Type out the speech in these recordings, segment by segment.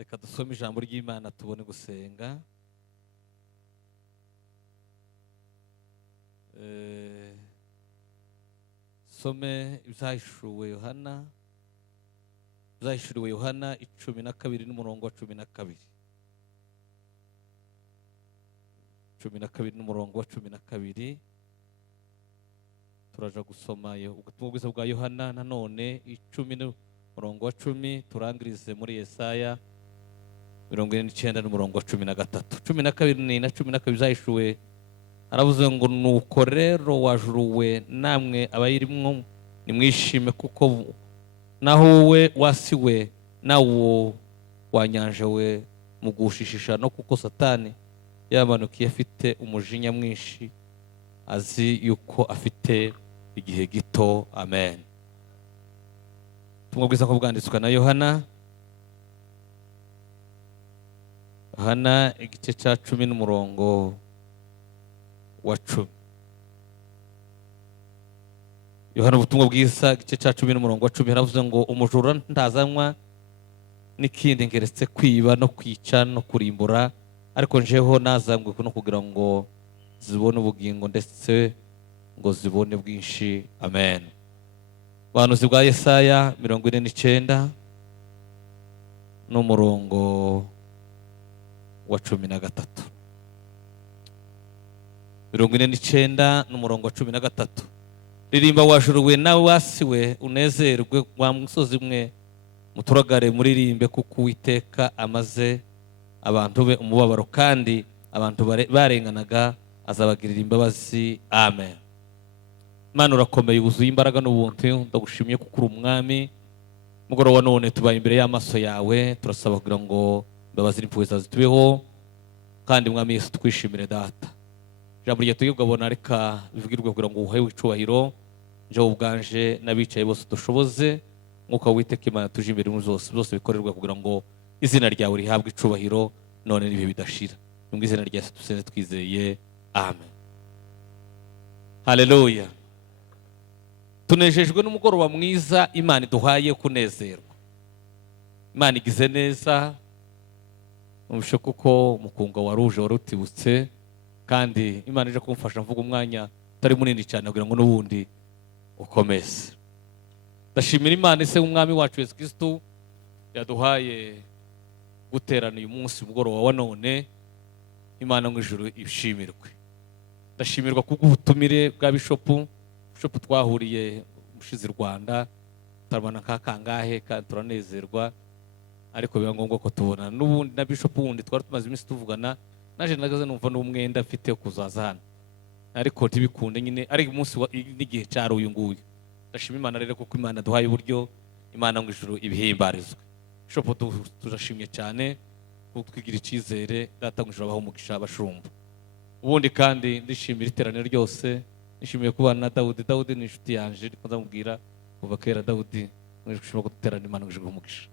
Reka dusome ijambo ry'Imana tubone gusenga. Some ibyahishuriwe Yohana. Ibyahishuriwe Yohana 12 n'umurongo wa 12. 12 n'umurongo wa 12. Turaja gusoma ubutumwa bwiza bwa Yohana nanone 10 n'umurongo wa 10, turangirize muri Yesaya 49 n'umurongo wa 13. 12 na 12 byahishuriwe. Aravuze ngo nuko rero wajuruwe namwe abayirimwo nimwishime, kuko naho we wasiwe nawo wanyanje we mugushishisha, no kuko Satani yamanukiye afite umujinya mwinshi, azi yuko afite igihe gito. Amen. Ubutumwa bwiza ko bwanditswe na Yohana. Yohana igice cya 10 n'umurongo wa 10. Yohana ubutumwa bwiza igice cya 10 n'umurongo wa 10 haravuze ngo umujura ntazanywa n'ikindi ngeretse kwiba no kwica no kurimbura, ariko njeho nazanywe no kugira ngo zibone ubugingo ndetse ngo zibone bwinshi. Amen. Ubuhanuzi bwa Yesaya 49 n'umurongo wa 13. 49 n'umurongo wa 13. Ririmba wajuruwe nawe wasiwe, unezerwe wa musozi mwe muturagare muririmbe, kuko Uwiteka amaze abantu be umubabaro, kandi abantu barenganaga azabagirira imbabazi. Amen. Mana urakomeye, ubuzuye imbaraga n'ubuntu, ndagushimiye kuko uri umwami. Mugoroba none tubaye imbere y'amaso yawe, turasaba kugira ngo imbabazi n'impuhwe zawe zitubeho, kandi mwami Yesu twishimire data. Ijambo rya tugiye kugabona reka bivugirwe kugira ngo uhaye icubahiro, nje ubwanje n'abicaye bose dushoboze, nk'uko Uwiteka Imana tuje imbere mu zose bikorerwa kugira ngo izina ryawe rihabwe icubahiro none n'ibihe bidashira. Mu izina rya Yesu dusenze twizeye. Amen. Haleluya. Tunejejwe n'umugoroba mwiza Imana iduhaye kunezerwa. Imana igize neza, umushe kuko umukunga waruje warutibutse, kandi Imana ije kumfasha mvuga umwanya utari munini cyane kugira ngo n'ubundi ukomeze. Ndashimira Imana ise umwami wacu Yesu Kristo yaduhaye guterana uyu munsi mugoroba wa none. Imana mu ijuru ibishimirwe. Ndashimirwa kubw'ubutumire bwa bishopu twahuriye mushize Rwanda, turabana kangahe kandi turanezerwa, ariko biba ngombwa ko tubona n'ubundi na bishopu wundi twari tumaze iminsi tuvugana, naje nagaze numva n'umwenda mfite kuzaza hano, ariko tibikunde nyine ari umunsi n'igihe cyaro uyu nguyu. Ndashima Imana rero kuko Imana duhaye uburyo, Imana mu ijuru ibihimbarizwe. Bishopu turashimye cyane kuko twigira icyizere, data mu ijuru abaho umugisha abashumba. Ubundi kandi ndishimira iteraniro ryose, nishimiye kubana na Dawudi. Dawudi ni inshuti yanje, ndiko ndamubwira kuva kera. Dawudi mwishimira kuduterana, Imana mu ijuru umugisha.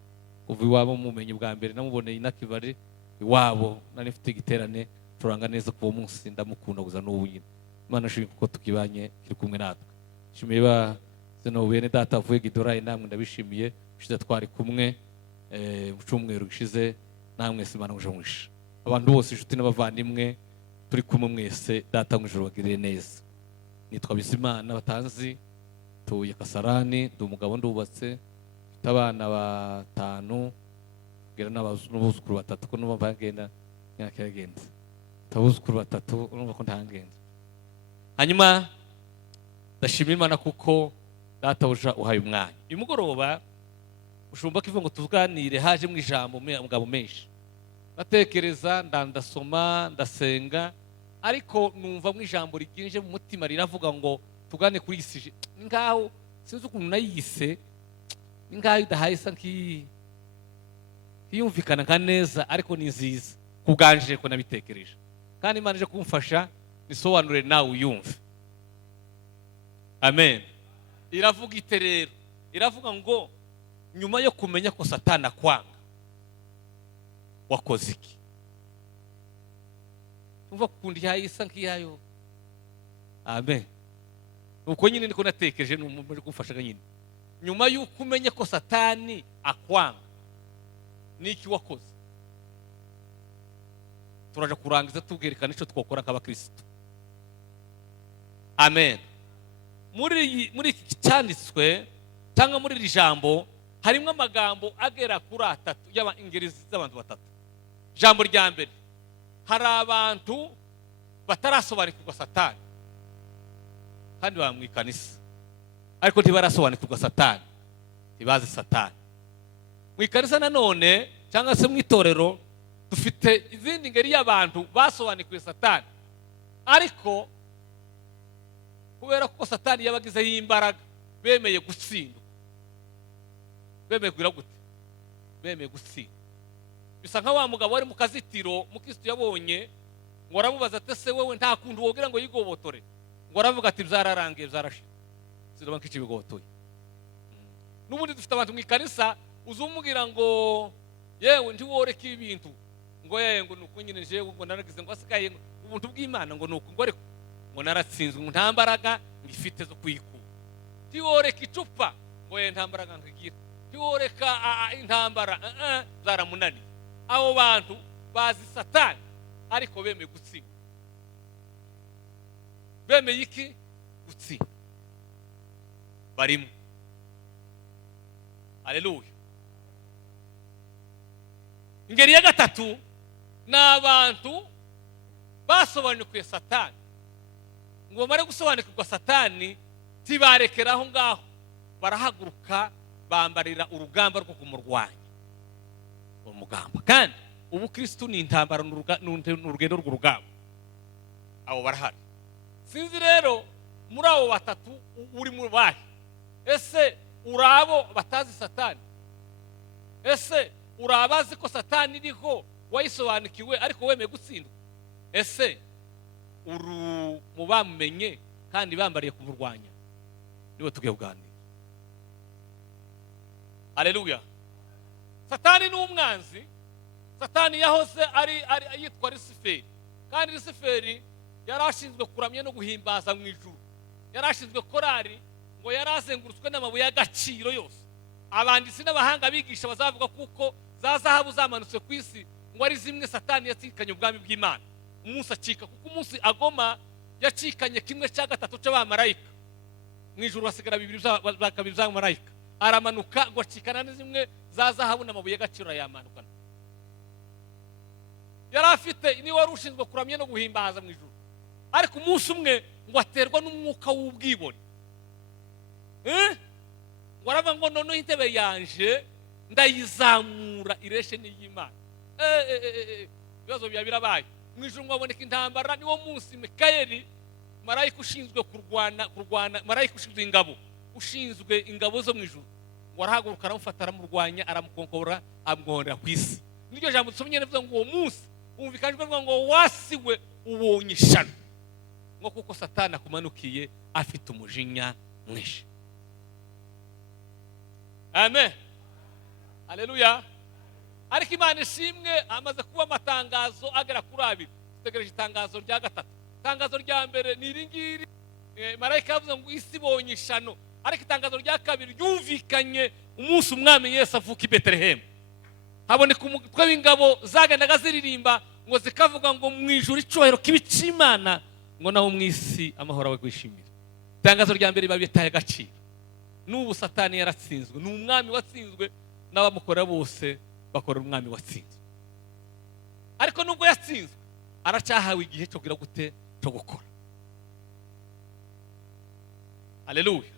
Kuva iwabo mumenye bwa mbere namuboneye inakibari iwabo, nari mfite igiterane turanga neza kuwo munsi, ndamukunda guza n'ubu nyine. Imana nshimye kuko tukibanye kiri kumwe natwe. Nshimiye ba zeno bene data avuye Gidorayi, namwe ndabishimiye ushize twari kumwe mu cyumweru gishize, namwe Imana muje mwisha. Abantu bose inshuti n'abavandimwe turi kumwe mwese, data mu ijuru bagirire neza. Nitwa Bizimana batanzi, tuye Kasarani, ndi umugabo ndubatse, mfite abana 5 kugira n'abuzukuru 3, ko numva bagenda nyakagenda. Tabuzukuru 3 urumva ko ntangenda. Hanyuma ndashimira Imana kuko data uja uhaye umwanya. Uyu mugoroba ushumba kivuga ngo tuganire, haje mu ijambo mugabo menshi. Ndatekereza, ndasoma, ndasenga, ariko numva mu ijambo riginje mu mutima riravuga ngo tugane kuri isi. Ngaho sinzi ukuntu nayise, ngaho idahaye isa nkiyumvikana nka neza, ariko ni nziza kubwanje ko nabitekereje, kandi Imana ije kumfasha nisobanure nawe uyumve. Amen. Iravuga ite rero? Iravuga ngo nyuma yo kumenya ko Satani akwanga, wakoze iki? Umva kundi yayisa nkiyayo. Amen. Uko nyine niko natekereje, n'umuri kumfasha nyine. Nyuma y'uko umenye ko Satani akwanga, niki wakoze? turaje kurangiza tubwerekana icyo twakora nk'abakristo. Amen. Muri iki cyanditswe cyangwa muri iri jambo harimo amagambo agera kuri 3 y'ingeri z'abantu batatu. Jambo rya mbere, hari abantu batarasobanukirwa Satani kandi bamwikanisa, ariko ntibarasobanukirwa Satani, ntibazi Satani. Mwikanisa nanone cyangwa se mu itorero dufite izindi ngeri y'abantu basobanukiwe Satani, ariko kubera ko Satani yabagizeho imbaraga bemeye gutsindwa. Bemeye kugira gute? Bemeye gutsindwa. Bisa nka wa mugabo wari mu kazitiro Mukristo yabonye, ngo aramubaza ati se wewe nta kuntu wogira ngo yigobotore? Ngo aravuga ati byararangiye, byarashira, ziraba nk'ici bigotoye. N'ubundi dufite abantu mu ikanisa uzumubwira ngo yewe ntiworeke ibintu, ngo yewe ngo nuko nyine jewe ngo naragize ngo asikaye ubuntu bw'Imana ngo nuko ngo ariko ngo naratsinzwe, ngo nta mbaraga ngifite zo kuyikura. Ntiworeka icupa, ngo yewe nta mbaraga nkigira. Ntiworeka intambara, zaramunaniye. Abo bantu bazi Satani ariko bemeye gutsinda. Bemeye iki? Gutsinda. Barimo. Haleluya. Ingeri ya gatatu ni abantu basobanukiwe Satani. Ngo bamare gusobanukirwa Satani tibarekera aho ngaho, barahaguruka bambarira urugamba rwo kumurwanya. Umugamba kandi ubu Kristo ni intambara n'urugendo rw'urugamba. Abo barahari. Sinzi rero muri abo batatu uri mu bahe? Ese urabo batazi Satani? Ese urabazi ko Satani iriho wayisobanukiwe ariko wemeye gutsindwa? Ese uru mu bamumenye kandi bambariye kumurwanya? Niwe tugiye kuganira. Haleluya. Satani ni umwanzi. Satani yahoze ari yitwa Luciferi, kandi Luciferi yarashinzwe kuramya no guhimbaza mu ijuru. Yarashinzwe korari, ngo yarazengurutswe n'amabuye y'agaciro yose. Abanditsi n'abahanga bigisha bazavuga kuko za zahabu zamanutse ku isi ngo ari zimwe Satani yatsikanye ubwami bw'Imana. Umunsi acika, kuko umunsi agoma yacikanye 1/3 cy'abamarayika. Mu ijuru hasigara 2 by'abamarayika. Aramanuka ngo acikana n'izimwe za zahabu n'amabuye y'agaciro yamanukana. Yari afite ni wari ushinzwe kuramya no guhimbaza mu ijuru, ariko umunsi umwe ngo aterwa n'umwuka w'ubwibone. Ngo aravuga ngo noneho intebe yanje ndayizamura ireshe n'iy'Imana. Ibibazo birabaye mu ijuru. Mwaboneka intambara, niwo munsi Mikayeli, marayika ushinzwe kurwana, marayika ushinzwe ingabo, ushinzwe ingabo zo mu ijuru, ngo arahaguruka aramufata, aramurwanya, aramukonkora, amwonera ku isi. Niryo jambo dusomye nevuze ngo uwo munsi umvikanijwe ngo wasiwe ubonye ishano, ngo kuko Satani akumanukiye afite umujinya mwinshi. Amen. Haleluya. Ariko Imana ishimwe, amaze kuba amatangazo agera kuri 2. Dutegereje itangazo rya gatatu. Itangazo rya mbere ni iringiri, marayika yavuze ngo isi ibonye ishano. Ariko itangazo rya kabiri ryumvikanye umunsi umwami Yesu avuka i Betelehemu. Haboneka umutwe w'ingabo zagendaga ziririmba ngo zikavuga ngo mu ijuru icyubahiro kibica Imana, ngo naho mu isi amahoro awe kwishimira. Itangazo rya mbere babitaye agaciro. N'ubu Satani yaratsinzwe, ni umwami watsinzwe, n'abamukora bose bakorera umwami watsinzwe. Ariko nubwo yatsinzwe aracyahawe igihe cyo kugira gute, cyo gukora. Haleluya.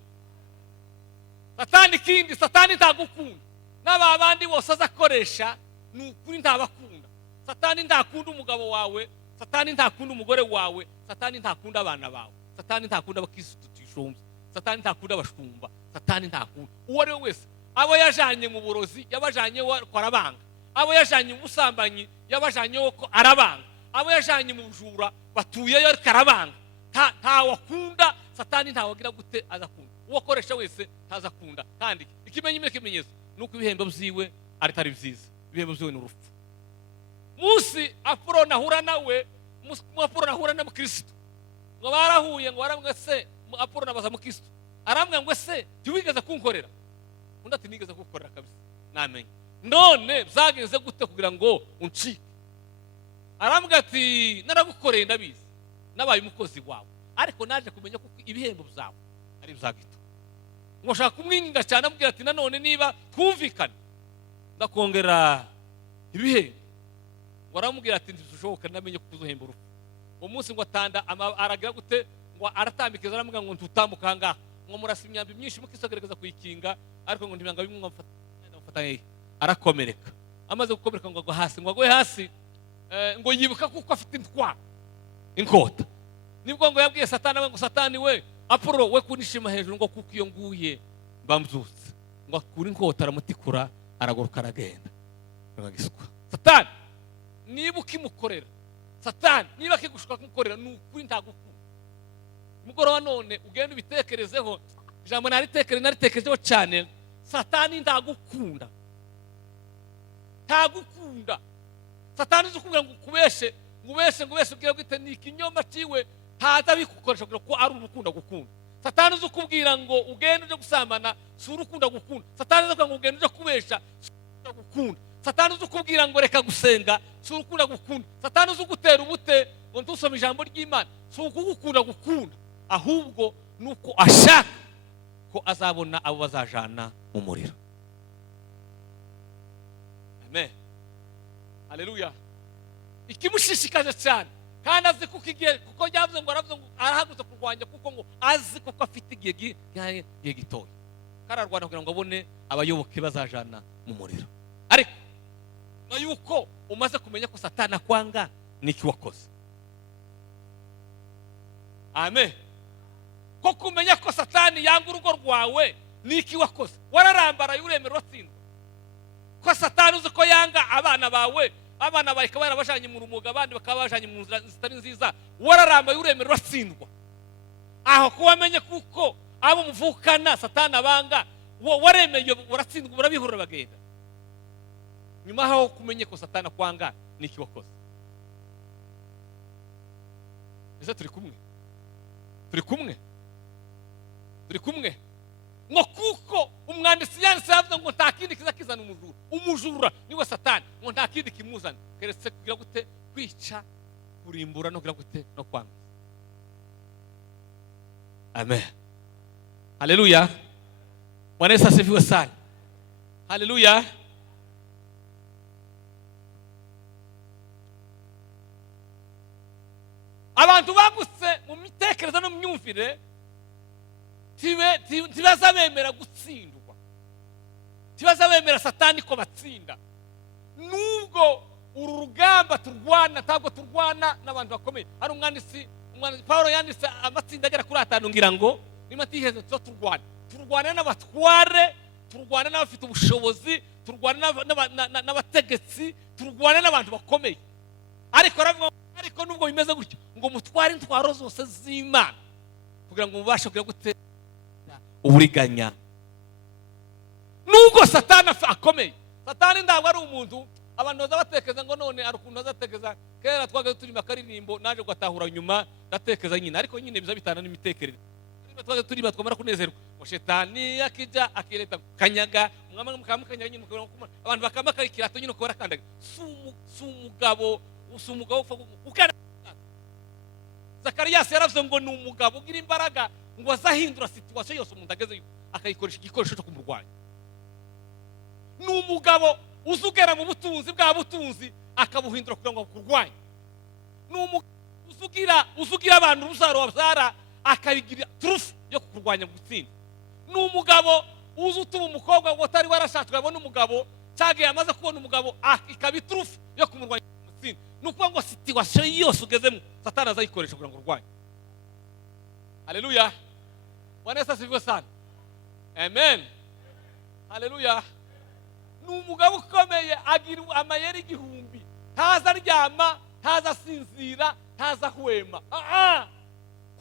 Satani ntagukunda, n'aba bandi bose azakoresha ni ukuri ntabakunda. Satani ntakunda umugabo wawe, Satani ntakunda umugore wawe, Satani ntakunda abana bawe, Satani ntakunda abakristo tutishombye, Satani ntakunda abashumba, Satani ntakunda uwo ari we wese. Abo yajanye mu burozi yabajanye ko arabanga, abo yajanye mu busambanyi yabajanye ko arabanga, abo yajanye mu bujura batuyeyo karabanga. Nta wakunda Satani, nta wagira gute azakunda. Uwo koresha wese ntazakunda. Kandi ikimenyetso nuko ibihembo byiwe aritari byiza. Ibihembo byiwe ni urupfu. Musi Apolo nahura nawe, Apolo nahura na Mukristo, ngo barahuye, ngo baramwe se Apolo nabaza Mukristo, aramwe ngo se tiwigeze kunkorera? Undi ati nigeze kugukorera kabisa. Namenye. None byagenze gute kugira ngo uncike? arambwira ati naragukoreye ndabizi nabaye umukozi wawe, ariko naje kumenya ko ibihembo byawe ari ibya gito. ngo shaka kumwinginga cyane amubwira ati nanone niba twumvikana ndakongera ibihembo. ngo aramubwira ati ntibishoboka namenye ko uzuhemba urupfu. uwo munsi ngo atanda aragira gute, ngo aratambikiza aramubwira ngo ntutambuka ahangaha, ngo murasa imyambi myinshi mukisagerageza kuyikinga, ariko ngo ntibanga bimwe mufata arakomereka. amaze gukomereka ngo agwa hasi, ngo agwe hasi ngo yibuka kuko afite inkota. nibwo ngo yabwiye Satani ngo Satani we Apolo we kunishima hejuru ngo kuko iyo nguye bambyutse. ngo akura inkota aramutikura araguruka aragenda. Satani niba ukimukorera, Satani niba kigushuka kumukorera n'ukuri ntagukunda. Mugoroba none ugenda ubitekerezeho, ijambo naritekerezeho cyane. Satani ntagukunda, Satani uzukubwira ngo kubeshe ubwira gute ni ikinyoma ciwe, ntaza bikukoresha kugira ko ari urukunda gukunda. Satani uzukubwira ngo ugende uje gusambana si urukunda gukunda. Satani uzukubwira ngo ugende uje kubesha si urukunda gukunda. Satani uzukubwira ngo reka gusenga si urukunda gukunda. Satani uzugutera ubute ngo ntusome ijambo ry'Imana si ukugukunda gukunda, ahubwo nuko ashaka ko azabona abo bazajana mu muriro. Amen. Haleluya. Ikimushishikaje cyane kandi azi kuko yavuze ngo arahagurutse kurwanya kuko ngo azi kuko afite igihe gitoya, kararwana kugira ngo abone abayoboke bazajana mu muriro. Ariko na yuko umaze kumenya ko Satani akwanga niki wakoze. Amen. Ko kumenya ko Satani yanga urugo rwawe niki wakoze. Wararambaraye uremera watsindwa. Ko Satani uzi ko yanga abana bawe bakaba barabajanye mu rumuga, abandi bakaba bajanye mu nzira zitari nziza, wararambaye uremera watsindwa. Aho ko wamenye kuko abo muvukana Satani abanga, waremeye uratsindwa, urabihurira bagenda. Nyuma aho kumenye ko Satani akwanga niki wakoze. Ese turi kumwe ngo kuko umwanditsi yanditse yavuze ngo nta kindi kiza kizana umujura niwe Satani, ngo nta kindi kimuzana keretse kugira gute, kwica, kurimbura no kugira gute, no kwanga. Amen. Haleluya. Bwana Yesu asifiwe sana. Haleluya. Abantu bagutse mu mitekerezo no mu myumvire tibaza bemera gutsindwa, tibaza bemera Satani ko batsinda. Nubwo uru rugamba turwana, ntabwo turwana n'abantu bakomeye. Hari umwanditsi Paulo yanditse amatsinda agera kuri 5 ngira ngo nima tiheze turwana n'abatware, turwana n'abafite ubushobozi, turwana n'abategetsi, turwana n'abantu bakomeye. Ariko nubwo bimeze gutyo ngo mutware intwaro zose z'Imana kugira ngo mubashe kugira gute uburiganya. Nubwo Satani akomeye, Satani ntabwo ari umuntu abantu baza batekeza ngo none ari ukuntu azatekeza. Kera twagaze turi makaririmbo naje gutahura nyuma ndatekeza nyine, ariko nyine biza bitana n'imitekerereze. Twagaze turi batwamara kunezerwa ngo Shetani akija akireta kanyaga mwama mukamukanya nyine abantu bakamaka ikirato nyine ko barakandaga. Umugabo ukana Zakariya yaravuze ngo ni umugabo ugira imbaraga ngo azahindura situation yose umuntu ageze akayikoresha igikoresho cyo kumurwanya. Ni umugabo uzugera mu butunzi bwa butunzi akabuhindura kugira ngo akurwanye. Ni umugabo uzugira abantu uzaro wabyara akabigira trufu yo kukurwanya mu gutsinda. Ni umugabo uzutuma umukobwa ngo utari warashatswe abone umugabo cyage yamaze kubona umugabo ikabi trufu yo kumurwanya mu gutsinda. Nuko ngo situation yose ugezemo Satani azayikoresha kugira ngo urwanye. Haleluya. Bwana Yesu asifiwe sana. Amen. Haleluya. Ni umugabo ukomeye agira amayeri igihumbi, ntaza aryama, ntaza asinzira, ntaza ahwema.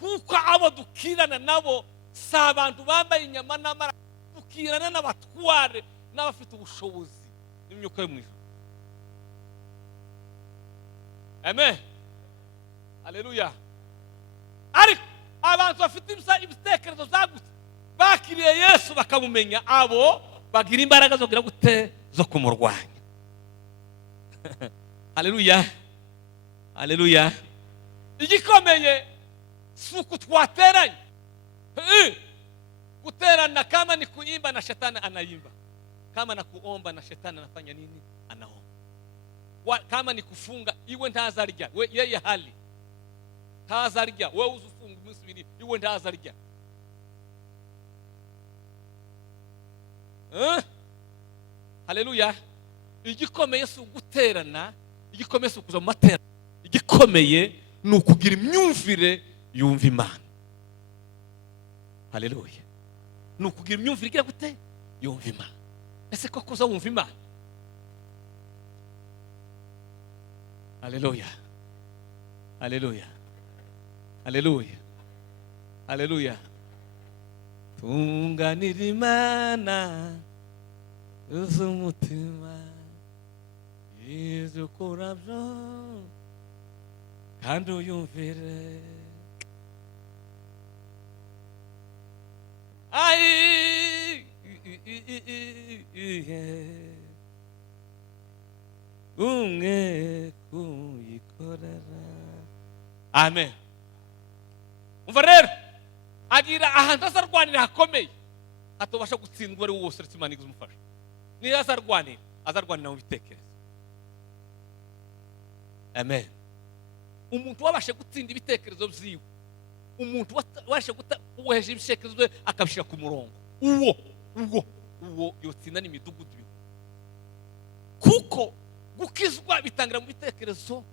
Kuko abo dukirana nabo si abantu bambaye inyama n'amara, dukirana n'abatware n'abafite ubushobozi n'imyuka yo mu ijuru. Amen. Haleluya. Ariko abantu bafite ibitekerezo zagutse bakiriye Yesu bakamumenya, abo bagira imbaraga zo kugira gute zo kumurwanya. Haleluya. Haleluya. Igikomeye si uku twateranye. Kuterana kama ni kuimba na shetani anaimba, kama na kuomba na shetani anafanya nini? Anaomba. Kama ni kufunga, iwe ntazarya, yeye hali ntazarya, wewe uzufunga umunsi ibiri, iwe ntazarya. Haleluya. Igikomeye si uguterana, igikomeye si ukuza mu matera, igikomeye ni ukugira imyumvire yumva Imana. Haleluya. Ni ukugira imyumvire igira gute? Yumva Imana. Ese koko uza wumva Imana? Haleluya. Haleluya. Haleluya. Haleluya. Tunganira Imana z'umutima, ibyo ukora byo kandi uyumvire. Umwe kuyikorera. Amen. Umva rero, agira ahantu azarwanira hakomeye atobasha gutsindwa ari wose uretse Imana igumufasha. Niyo azarwanira mu bitekerezo. Amen. Umuntu wabashe gutsinda ibitekerezo byiwe, umuntu wabashe guweje ibitekerezo bye akabishira ku murongo, uwo yotsinda n'imidugudu. Kuko gukizwa bitangira mu bitekerezo,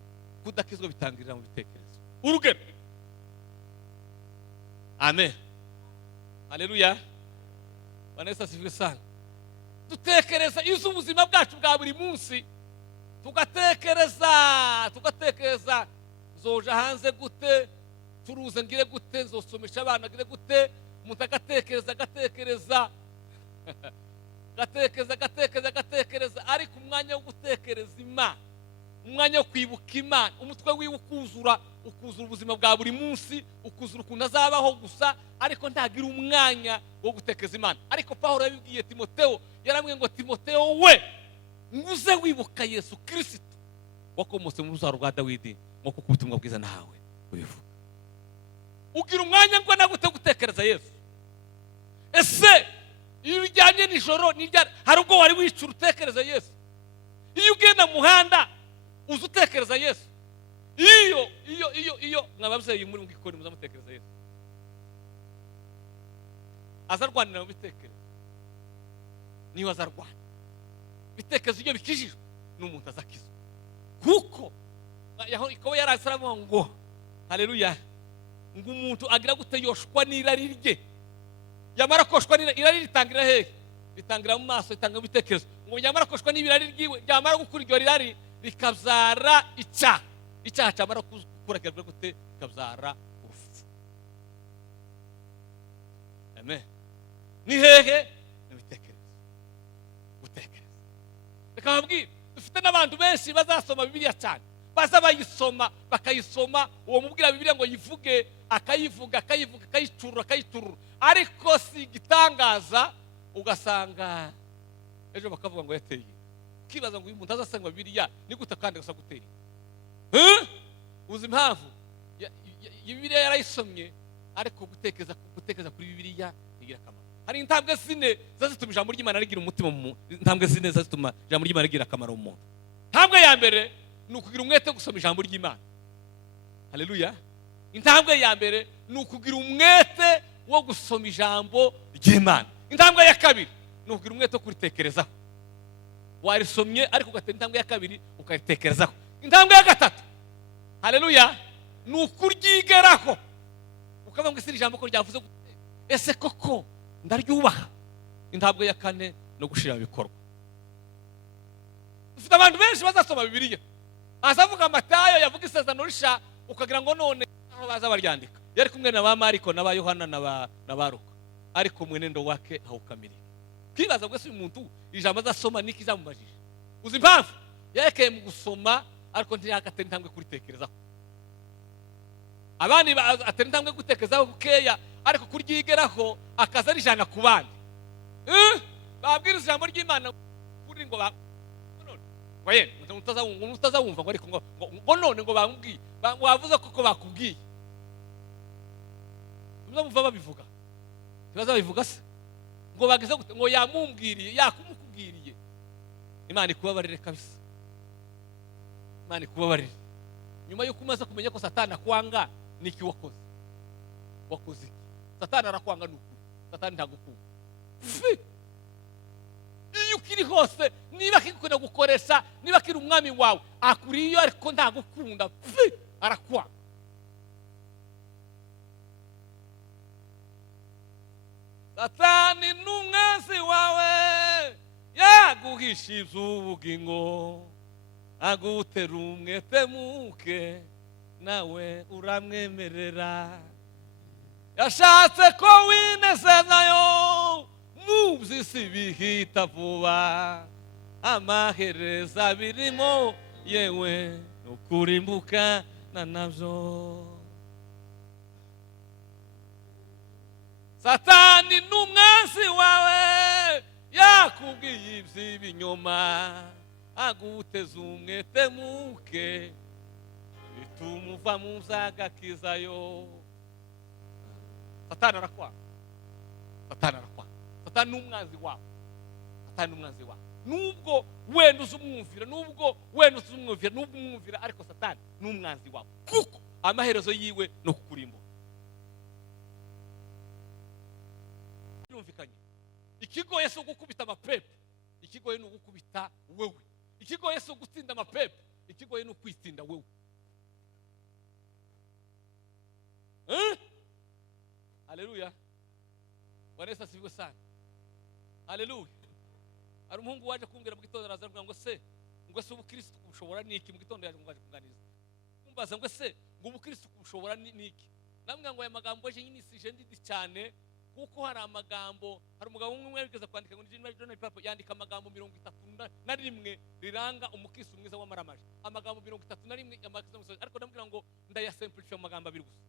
kudakizwa bitangirira mu bitekerezo. Urugero. Amen. Haleluya. Vanessa asifiwe sana. Dutekereza izo ubuzima bwacu bwa buri munsi, tugatekereza zoja hanze gute, turuze ngire gute, nzosomesha abana ngire gute. Umuntu agatekereza ariko umwanya wo gutekereza Imana, umwanya wo kwibuka Imana, umutwe wiwe ukuzura ubuzima bwa buri munsi, ukuzura ukuntu azabaho gusa, ariko ntagira umwanya wo gutekereza Imana. Ariko Pawulo yabibwiye Timoteyo, yaramubwiye ngo Timoteyo we, nguze wibuka Yesu Kristo wakomotse mu rubyaro rwa Dawidi, ngo kuko ubutumwa bwiza nawe ubivuga. Ugira umwanya ngo nagute gutekereza Yesu. Ese iyo ujyanye nijoro hari ubwo wari wicura utekereza Yesu? Iyo ugenda muhanda uza utekereza Yesu? Iyo mwababyeyi muri mugikoni muzamutekereza Yesu? Azarwanira mu bitekerezo. Niyo azarwana bitekerezo iyo bikijijwe n'umuntu azakizwa. Kuko Yakobo yarasaravuga ngo haleluya, ngo umuntu agira gute yoshwa n'irari rye. Yamara koshwa n'irari ritangira hehe? Ritangira mu maso, ritangira mu bitekerezo. Ngo yamara koshwa n'ibirari ryiwe, yamara gukura iryo rirari rikabyara icyaha cyamara kurakirwa gute kikabyara urupfu. Amen. Ni hehe? Ni bitekerezo. Gutekereza. Reka babwire, dufite n'abantu benshi bazasoma Bibiliya cyane, baza bayisoma bakayisoma, uwo mubwira Bibiliya ngo yivuge, akayivuga akayicurura, ariko si igitangaza. Ugasanga ejo bakavuga ngo yateye, kibaza ngo uyu muntu azasanga Bibiliya ni gute kandi agasa guteye. Uzi impamvu? Bibiliya yarayisomye, ariko gutekereza kuri Bibiliya igira akamaro. Hari intambwe zine zazituma ijambo ry'Imana rigira umutima mu muntu. Intambwe zine zazituma ijambo ry'Imana rigira akamaro mu muntu. Intambwe ya mbere ni ukugira umwete wo gusoma ijambo ry'Imana. Haleluya. Intambwe ya mbere ni ukugira umwete wo gusoma ijambo ry'Imana. Intambwe ya kabiri ni ukugira umwete wo kuritekerezaho. Warisomye ariko ugatera intambwe ya kabiri ukaritekerezaho. Intambwe ya gatatu, haleluya, ni ukuryigeraho. Ukavuga ngo isi ijambo ko ryavuze gute, ese koko ndaryubaha. Intambwe ya kane no gushira mu bikorwa. Dufite abantu benshi bazasoma Bibiliya, azavuga Matayo, yavuga isezerano risha, ukagira ngo none aho baza baryandika yari kumwe na ba Mariko na ba Yohana na ba Luka, ariko mwenendo wake haukamiliki. Kibaza ngo ese uyu muntu ijambo azasoma niki zamubajije? Uzi impamvu? Yakeye mu gusoma ariko ntiyakatera intambwe kuritekerezaho. Abandi atera intambwe gutekerezaho bukeya, ariko kuryigeraho akaza rijana ku bandi. Babwiriza ijambo ry'Imana kuri ngo Oye, utazawumva ngo ariko ngo none ngo bamubwiye wavuze ko bakubwiye. Muzamva babivuga. Bazabivuga se ngo bagize ngo yamumbwiriye yakumukubwiriye. Imana ikubabarire kabisa. Imana ikubabarire. Nyuma yuko umaze kumenya ko Satani akwanga niki wakoze. Wakoze iki? Satani arakwanga n'ukuri. Satani ntagukunda. Iyo ukiri hose niba kikunda gukoresha niba kiri umwami wawe akuriyo ariko ntagukunda arakwanga. Satani n'umwanzi wawe yaguhisha iby'ubugingo agutera umwete muke nawe uramwemerera. Yashatse ko winezezayo mu by'isi bihita vuba amahereza birimo yewe ukurimbuka na nabyo. Satani n'umwanzi wawe yakubwiye iby'ibinyoma aguteza umwete muke bituma uva mu by'agakizayo. Satani arakwanga. Satani arakwanga. Satani n'umwanzi wawe. Satani n'umwanzi wawe. Nubwo wenda uzumwumvira, nubwo wenda uzumwumvira, nubwo umwumvira ariko Satani n'umwanzi wawe. Kuko amaherezo yiwe no kukurimbuka. Yumvikanye. Ikigoye so gukubita amapepe. Ikigoye no gukubita wewe. Ikigoye so gutsinda amapepe. Ikigoye no kwitsinda wewe. Haleluya. Wanesa sivyo sana. Haleluya. Ari umuhungu waje kumbwira mu gitondo araza ngo se ubukristo kubushobora niki mu gitondo yaje ngaje kuganiriza. Kumbaza ngo se ubukristo kubushobora niki. Namwe ngo aya magambo je nyinisije ndidi cyane kuko hari amagambo hari umugabo umwe wigeze kwandika ngo John Papa yandika amagambo 31 riranga umukristo mwiza w'amaramaje. Amagambo 31 y'amakizo ariko ndambwira ngo ndayasimplify mu magambo abiri gusa.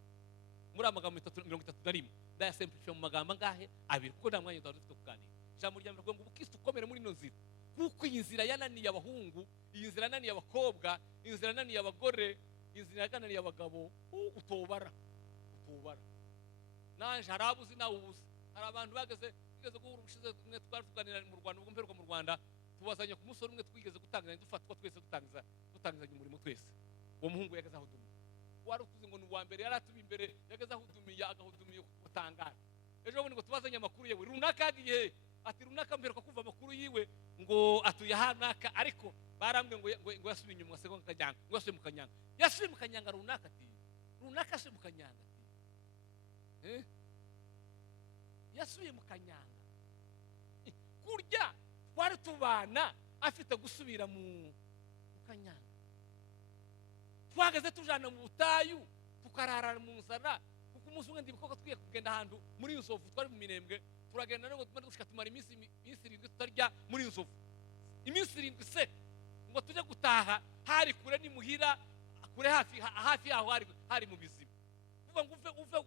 Muri amagambo 31 ndayasimplify mu magambo ngahe abiri kuko ndamwanya ndafite kuganira. Jambo rya mbere ngo ubukristo ukomere muri ino nzira kuko iyi nzira yananiye abahungu, iyi nzira yananiye abakobwa, iyi nzira yananiye abagore, iyi nzira yananiye abagabo. Utobara nanje harabuzi nawe ubuze. Hari abantu bageze guhura ubushize tumwe twari tuganira mu Rwanda ubwo mperwa mu Rwanda tubazanye ku musoro umwe twigeze gutangiza dufatwa twese dutangizanye umurimo twese. Uwo muhungu yageze aho dumiye. Wari utuze ngo ni uwa mbere yari atubi imbere yageze aho dumiye agahudumiye gutangara. Ejo bundi ngo tubazanye amakuru yewe runaka yagiye ati runaka mperwa kuva amakuru yiwe ngo atuye hanaka ariko barambwe ngo yasubiye inyuma seko kanyanga ngo yasubiye mu kanyanga. Yasubiye mu kanyanga runaka ati runaka yasubiye mu kanyanga. Yasubiye mu kanyanga. Kurya twari tubana afite gusubira mu kanyanga. Twageze tujana mu butayu tukarara mu nzara kuko umunsi umwe ndibiko twiye kugenda ahantu muri Inzovu twari mu Minembwe turagenda ngo tumare gushika tumara iminsi 7 tutarya muri Inzovu. Iminsi 7 se ngo tuje gutaha hari kure ni muhira kure hafi yaho hari mu biziba. Kuva ngo uve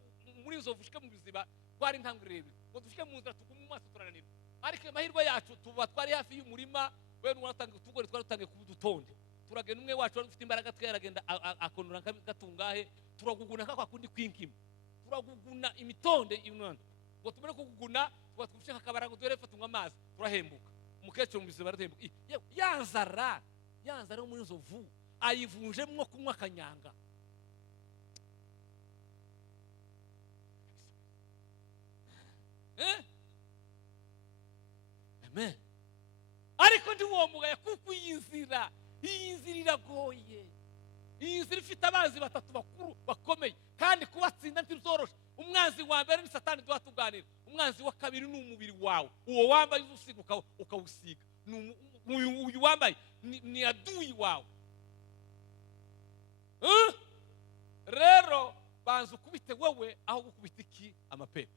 muri Inzovu ushike mu biziba twari ntangurebe ngo dushike mu nzira tugumu maso turananira. Ariko amahirwe yacu tuba twari hafi y'umurima we n'uwatangiye utugore twari tutangiye kubudutonde. Turagenda umwe wacu ufite imbaraga twyaragenda akonura gatungahe turaguguna kwa kundi kwinkima. Turaguguna imitonde imwana. Ngo tumere kuguguna twatwufishe akabarago dore fatunga amazi turahembuka. Umukecuru mubize barahembuka. Yanzara muri Inzovu ayivunjemwo kunywa kanyanga. Amen. Ariko ndi uwo mugaya kuko iyi nzira iragoye. Iyi nzira ifite abazi batatu bakuru bakomeye kandi kubatsinda ntibyoroshe. Umwanzi wa mbere ni Satani duhatuganira. Umwanzi wa kabiri ni umubiri wawe. Uwo wambaye usiga ukawusiga. Uyu wambaye ni adui wawe. Rero banza ukubite wewe aho gukubita iki amapepe.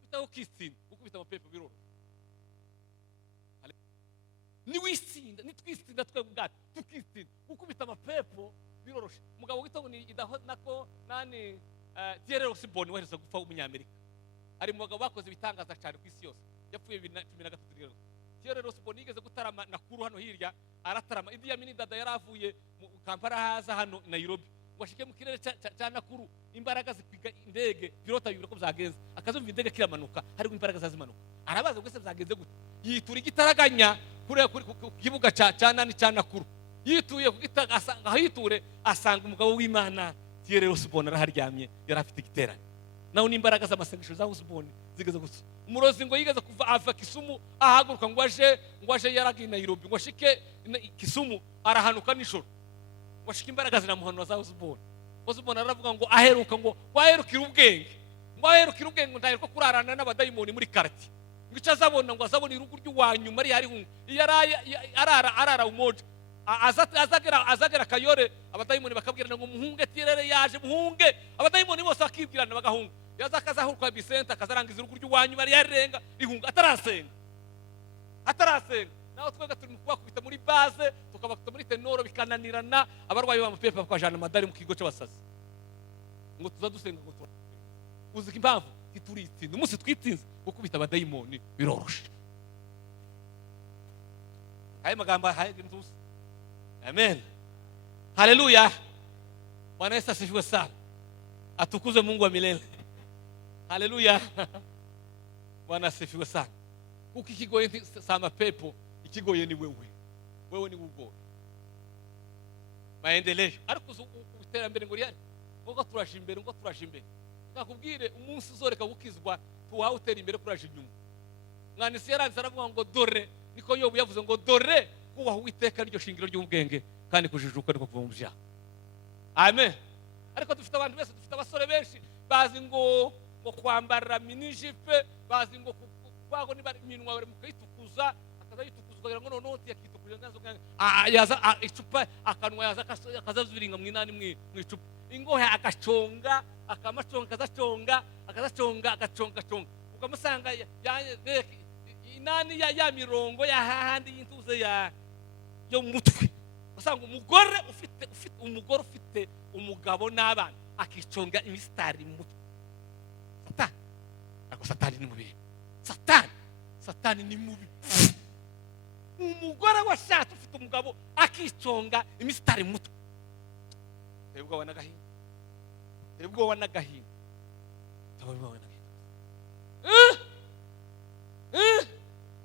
Bitaho kitsinda gukubita amapepe biroro. Nitwisinda twe ubwacu tukitsinda gukubita amapepo biroroshe. Umugabo witwa ni idaho nako nani Thierry Osborne wahereza gupfa w'umunyamerika. Ari mu bagabo bakoze bitangaza cyane ku isi yose. Yapfuye 2013 rero. Thierry Osborne yigeze gutarama nakuru hano hirya aratarama. Idi Amin Dada yaravuye mu Kampala haza hano Nairobi ngo ashike mu kirere cya Nakuru, imbaraga zikwiga indege pilota yubira ko byagenze, akazumva indege kiramanuka harimo imbaraga zazimanuka, arabaza gwese byagenze gute, yitura igitaraganya kure ku kibuga cya nani cya Nakuru, yituye ku gitaga asanga hiture, asanga umugabo w'Imana Thierry Osborne araharyamye yarafite igiterane. Naho n'imbaraga z'amasengesho za Osborne zigeze gusa. Umurozi ngo yigeze kuva ava Kisumu ahaguruka ngo aje yaragiye Nairobi, ngo ashike Kisumu arahanuka nijoro, ngo ashike imbaraga ziramuhanura za Osborne. Osborne aravuga ngo aheruka ngo waherukira ubwenge, ngo ndaheruka kurarana n'abadayimoni muri karti, ngo icyo azabona ngo azabona irugu ry'uwanyuma ari hari arara umoja, azagera Kayore, abadayimoni bakabwirana ngo muhunge Thierry yaje, muhunge, abadayimoni bose bakibwirana bagahunga, yazakazahuruka Bisenta akazarangiza urugu ry'uwanyuma ari yarenga rihunga atarasenga. Naho twebwe turi kubakubita muri base, tukabakubita muri tenoro bikananirana, abarwayi b'amapepa bakajana amadari mu kigo cy'abasazi, ngo tuzadusenga ngo uzika impamvu ituritsinda. Umunsi twitsinze gukubita abadayimoni biroroshe. Haya magambo haya ntuzi. Amen. Haleluya. Bwana Yesu asifiwe sana. Atukuze Mungu wa milele. Haleluya. Bwana asifiwe sana. Kuko ikigoye si amapepo, ikigoye ni wewe. Wewe ni ugoye. Maendeleo. Ariko iterambere ngo ryari. Ngo turasha imbere, nakubwire umunsi uzoreka gukizwa tuwawe utera imbere kuraje inyuma. Mwanditsi yaranze aravuga ngo dore, niko Yobu yavuze ngo dore kubaho Uwiteka ryo shingiro ry'ubwenge kandi kujijuka niko kuva mu byaha. Amen. Ariko dufite abantu bese, dufite abasore benshi bazi ngo kwambara minijipe, bazi ngo kwago niba iminwa bari mukayitukuza, akazayitukuza kugira ngo nonoti yakitukuza nganzo yaza icupa akanwa yaza akazazubiringa mwinani mwicupa, ingohe agaconga akazaconga ukamusanga inani ya mirongo ya hahandi y'intuze yo mutwe, usanga umugore ufite umugabo n'abana akiconga imisitari mu mutwe. Satani ni mubi. Satani ni mubi. Umugore washatse ufite umugabo akiconga imisitari mu mutwe, ubwoba n'agahinda.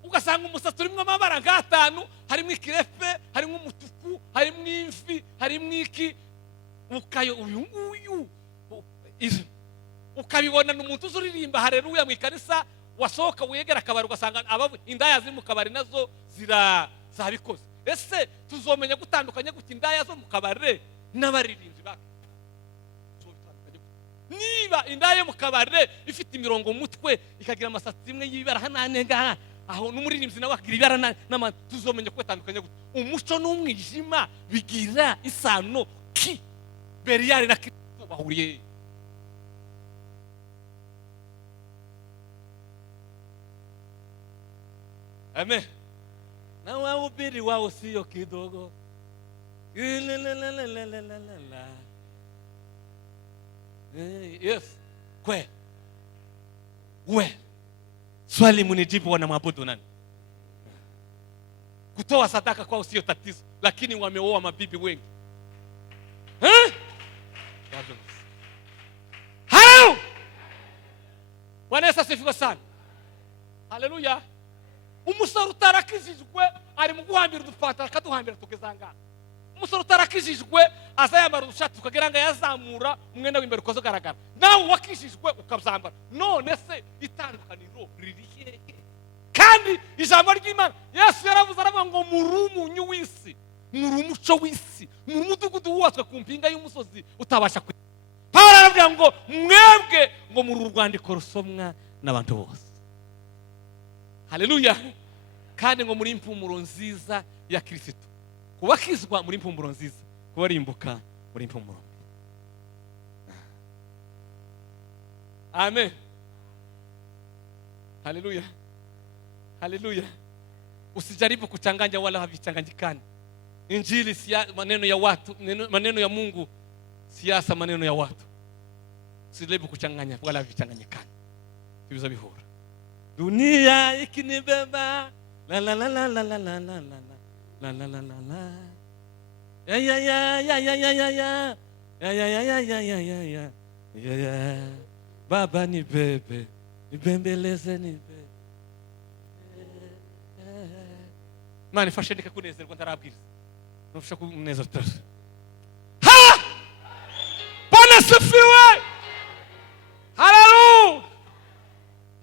Ugasanga umusatsi urimo amabara nk'atanu, harimo ikirepe, harimo umutuku, harimo imvi, harimo iki, uyu ukabibona n'umuntu uzuririmba haleluya mu ikanisa, wasohoka wegera akabari ugasanga indaya ziri mu kabari nazo zabikoze. Ese tuzomenya gutandukanya gute indaya zo mu kabari n'abaririmbyi bake? Niba indaya mu kabari ifite imirongo mu mutwe ikagira amasatsi imwe y'ibara hananenga aho n'umuririmbyi nawe akagira ibara n'amana, tuzomenya kwitandukanya gute? Umuco n'umwijima bigira isano ki? Beriyari na Kristo bahuriye. Amen. Na wahubiri wao sio kidogo. Yes. Swali munijibu, wanamwabudu nani? Kutoa sadaka kwao sio tatizo, lakini wameoa mabibi wengi. Halo! Bwana Yesu asifiwe sana. Haleluya. Umusore utarakijijwe ari mu guhambira udupatara akaduhambira tugezanga. Umusore utarakijijwe azayambara udushati tukagira ngo yazamura umwenda w'imbere ukoze ugaragara. Nawe wakijijwe ukazambara. None se itandukaniro ririhe? Kandi ijambo ry'Imana Yesu yaravuze aravuga ngo murumunyu w'isi, murumuco w'isi, murumudugudu wubatswe ku mpinga y'umusozi utabasha kwi. Pawulo aravuga ngo mwebwe ngo muri urwandiko rusomwa n'abantu bose. Haleluya. Kandi ngo muri impumuro nziza ya Kristo. Kubakizwa muri impumuro nziza, kubarimbuka muri impumuro. Amen. Haleluya. Haleluya. Usijaribu kuchanganya wala havichanganyikani. Injili si maneno ya watu, maneno ya Mungu, siasa maneno ya watu. Usijaribu kuchanganya wala havichanganyikani. Tubiza bihura. Dunia ikinibeba la la la la la la la la la. la la la la la. Ya ya ya ya ya ya ya ya. Ya ya ya ya ya ya ya ya. Ya ya. Baba nibebe. Nibembeleze nibebe. Mano, ifashe ndeke kunezerwa ntarabwiriza. Nufasha kunezerwa. Ha! Bwana sifiwe. Haleluya.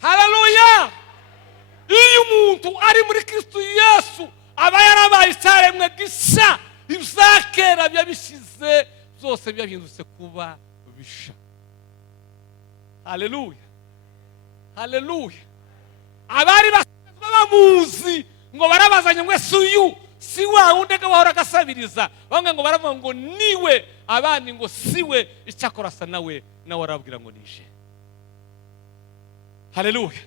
Haleluya. Iyo umuntu ari muri Kristo Yesu aba yarabaye icyaremwe gishya, ibyakera byabishize byose byahindutse kuba bisha. Haleluya. Haleluya. Abari basanzwe bamuzi ngo barabazanye ngo suyu si wa wundi bahora gasabiriza, bamwe ngo baravuga ngo niwe, abandi ngo siwe, icyakora asa nawe arabwira ngo nije. Haleluya.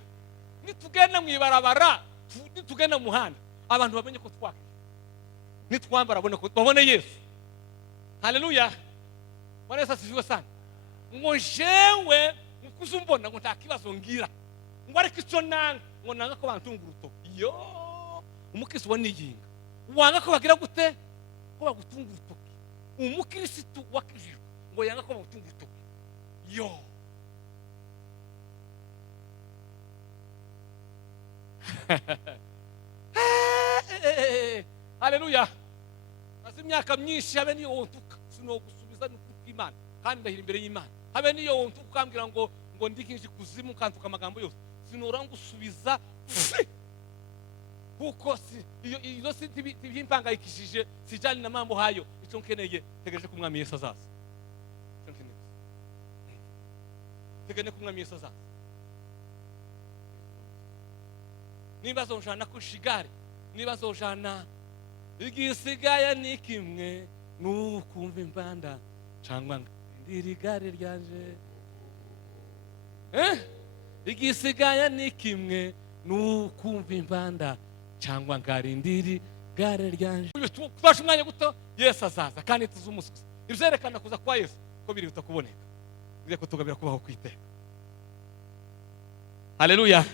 Nitugenda mu ibarabara, nitugenda mu muhanda, abantu bamenye ko twakije. Nitwambara babone Yesu. Haleluya. Bwana Yesu asifiwe sana. Ngo jewe ukuzumbona ngo nta kibazo ngira. Ngo ariko icyo nanga, ngo nanga ko bantunga urutoki. Yo, umukristo waniyinga. Wanga ko bagira gute? Ko bagutunga urutoki. Umukristo wakijijwe ngo yanga ko bagutunga urutoki. Yo. Haleluya. Maze imyaka myinshi habe niyo wontuka sinogusubiza n'ukimana kandi ndahira imbere y'Imana. Habe niyo wontuka ukambwira ngo ndikinje kuzimu kantuka amagambo yose sinora ngusubiza kuko iyo tibimpangayikishije sijani na mambo hayo. Icyo nkeneye tegereje kumwami Yesu azaza. Icyo nkeneye tegereje kumwami Yesu azaza. Niba zonjana kushigari, niba zonjana igisigaye ni kimwe nukumva imbanda cyangwa ndiri gare ryanje. Igisigaye ni kimwe nukumva imbanda cyangwa ngarindiri gare ryanje. Twashe umwanya guto Yesu azaza kandi tuzumusubiza. Ibyerekana kuza kwa Yesu ko biri utakuboneka. Bire kutugabira kubaho kwiteka. Haleluya.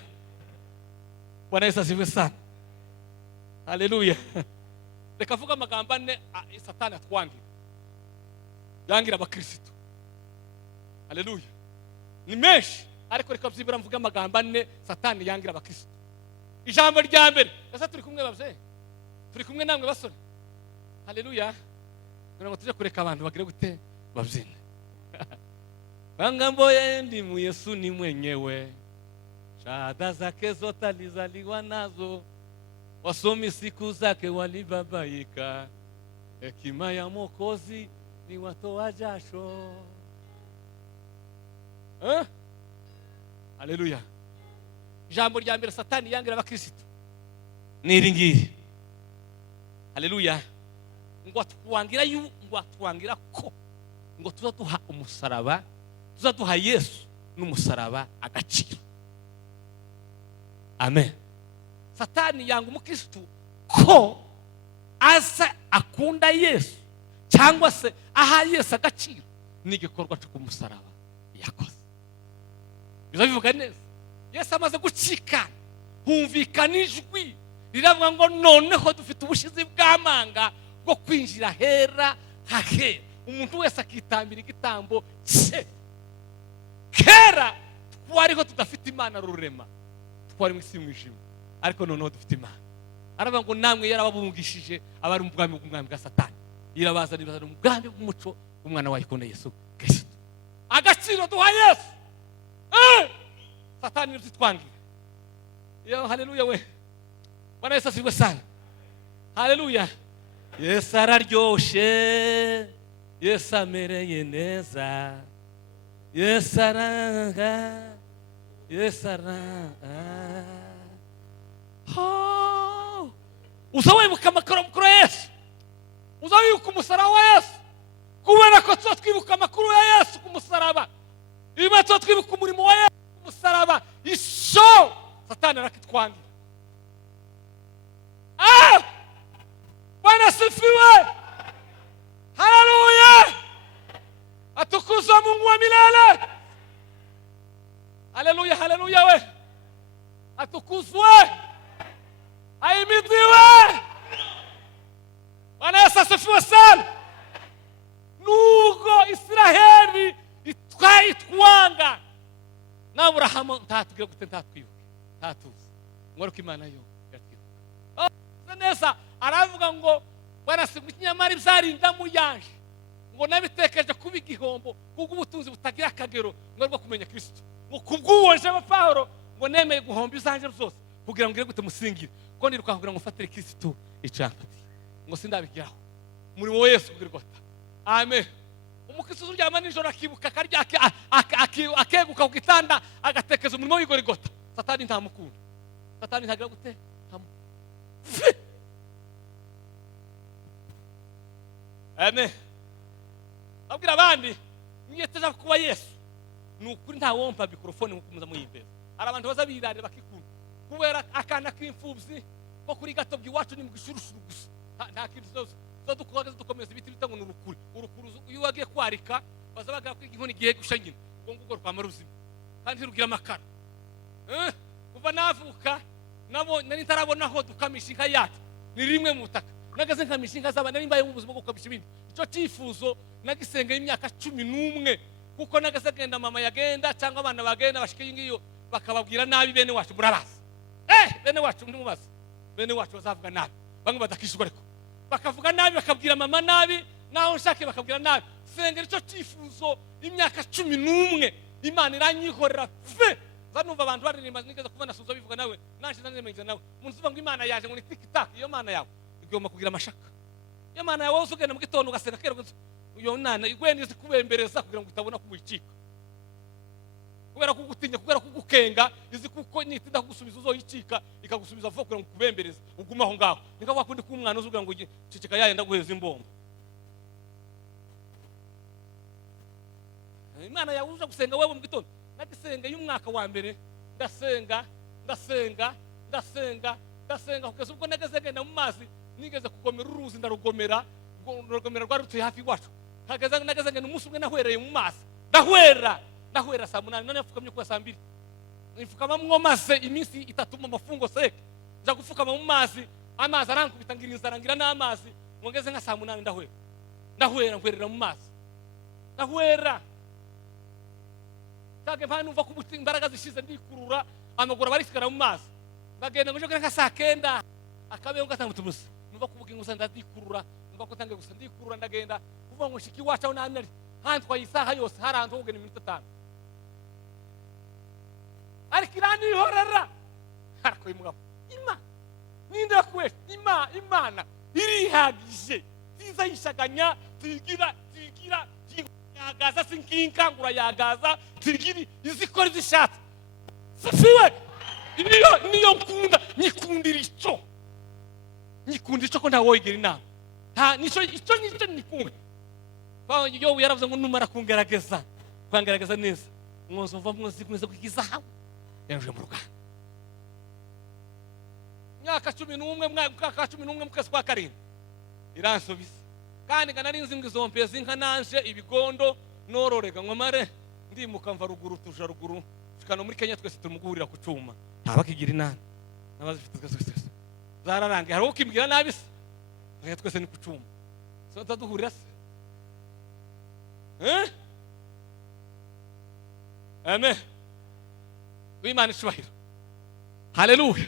Bwana Yesu asifiwe sana. Haleluya. Reka vuga amagambo ane Satani atwangira. Yangira abakristo. Haleluya. Ni menshi ariko reka byibura mvuga amagambo ane Satani yangira abakristo. Ijambo rya mbere, ese turi kumwe bavye? Turi kumwe namwe basore. Haleluya. Ngo tuje kureka abantu bagire gute bavyine. Bangambo yendi mu Yesu ni mwenyewe. Shahada zake zote alizaliwa nazo, wasomi siku zake walibabaika, hekima ya Mwokozi ni watoa jasho. Haleluya. Jambo rya mbere Satani yangira abakristo ni iringiri. Haleluya. Ngo atwangira ko ngo tuzaduha umusaraba, tuzaduha Yesu n'umusaraba agaciro. Amen. Satani yanga umukristo ko asa akunda Yesu cyangwa se aha Yesu agaciro n'igikorwa cyo kumusaraba yakoze. Bizabivuga neza. Yesu amaze gucika, humvikana ijwi riravuga ngo noneho dufite ubushizi bw'amanga bwo kwinjira hera hahera. Umuntu wese akitambira igitambo cye. Kera twariho tudafite Imana rurema, twari mu isi y'umwijima, ariko noneho dufite Imana. Aravuga ngo namwe yarababungishije abari mu bwami bw'umwami bwa Satani, irabazanira mu bwami bw'umuco umwana wayo ikunda Yesu Kristo. Agaciro duha Yesu. Satani nzitwangira. Yo, haleluya we. Bwana Yesu asifiwe sana. Haleluya. Yesu araryoshe, Yesu amereye neza, Yesu aranga, Yesu aranga. Uzawibuka amakuru ya Yesu, uzawibuka umusaraba wa Yesu, kubera ko tuba twibuka amakuru ya Yesu ku musaraba. Iba tuba twibuka umurimo wa Yesu ku musaraba, isho Satani arakitwangira. Bwana asifiwe. Haleluya. Atukuzwe Mungu wa milele. Haleluya, haleluya we. Atukuzwe. Ahimidiwe. asifiwe sana. Nubwo Israheli twanga n'Aburahamu ntatubwira gute, ntatwibuke, ntatuzi ngaruka Imana yo yatwibuka neza. Aravuga ngo barasiga ikinyamari byarinda mu yanje, ngo nabitekereje kuba igihombo kuko ubutunzi butagira akagero ngo rwo kumenya Kristo, ngo kubwuwoje wa Paulo ngo nemeye guhomba izanje zose kugira ngo ngire gute musingire, ko niruka kugira ngo mfatire Kristo icapati, ngo sindabigiraho muri wowe Yesu kugirwata. Amen. Umukristo uryama nijoro akibuka akarya akeguka ku gitanda agatekeza umurimo w'igorigota, Satani ntamukunda, Satani ntagira gute Amen. Abwira abandi mwiyeteje kuba Yesu nukuri nta wompa mikrofone nkumuza muyimbeza. Ari abantu baza birarira bakikunda kubera akana k'imfubyi ko kuri gato bw'iwacu ni mugishurusuru gusa, nta kintu cyose zo dukomeza ibiti bitango n'urukuri. Urukuru iyo wagiye kwarika baza bagara kwiga inkoni gihe gushanyina ngo ngugo rwa maruzima kandi rugira amakara. Kuva navuka nabo nari ntarabona aho dukamisha inka yacu ni rimwe mu butaka, nagaze nkamisha inka z'abana nari mbaye mu buzima bwo kukamisha ibindi. Ico cifuzo nagisengeye imyaka 11 kuko nagaze genda mama yagenda cyangwa abana bagenda bashike ngiyo bakababwira nabi bene wacu murabaza. Bene wacu ndi mubaza, bene wacu bazavuga nabi, bamwe badakishwa ariko bakavuga nabi, bakabwira mama nabi, naho nshake bakabwira nabi. Sengera ico cifuzo imyaka 11 Imana iranyihorera fe. Zanumva abantu baririmba nigeze kuva nasuza bivuga nawe nanje nanemenye nawe munzuva ngo Imana yaje ngo ni TikTok. Iyo Mana yawe igomba kugira amashaka. Iyo Mana yawe usugenda mu gitondo ugasenga kero uyo nana igwendize kubembereza kugira ngo utabona kumwicika, kubera kugutinya, kubera kugukenga, izi kuko nitinda kugusubiza uzoyicika ikagusubiza vuba kugira ngo kubembereza uguma aho ngaho. Nika wakundi kumwana uzugira ngo cicika yaye ndaguheza imbombo. Imana yawe uza gusenga wewe mu gitondo. Nagisenga y'umwaka wa mbere ndasenga kugeza ubwo nageze genda mu mazi, nigeze kugomera uruzi ndarugomera, urugomera rwari rutuye hafi iwacu. Nageze genda umunsi umwe nahwereye mu mazi, ndahwera saa 8 none yapfukamye kwa saa 2 nifukama mwo maze iminsi 3 mu mafungo seke nja gufukama mu mazi, amazi arankubita ngirinza arangira n'amazi, ngeze nka saa 8 ndahwera mu mazi, ndahwera tage mpano umva kubuti imbaraga zishize ndikurura amaguru barisikara mu mazi. Bagenda ngo nka saa 9 akabeho gatandatu musa numva kubugingo gusa ndikurura, numva ko tange gusa ndikurura, ndagenda kuva ngo shiki wacu aho nari hantwa isaha yose harantu kugena iminota 5 ariko irani ihorera ariko imugabo ninde yakwesha Imana irihagije ziza yishaganya tigira yagaza sinkinkangura yagaza tigiri izikora zishatse sifiwe. Niyo nyikundira ico ko ntawo igera inama nico nikunda. Kwa yo yaravuze ngo numara kungerageza neza mwozo mva mwozi kumeza kukizahabu yaje mu ruganda. Myaka 11 mukasi kwa karindwi iransobisa kandi nganarinzi ngizompeza inka nanje ibigondo nororega ngomare ndimuka mva ruguru tuja ruguru shikano muri Kenya twese tumuguhurira ku cuma ntabakigira inana nabazifite twese zararange hari ukimbwira nabise twese ni ku cuma so taduhurira se. Amen. Imana ishubahiro. Haleluya.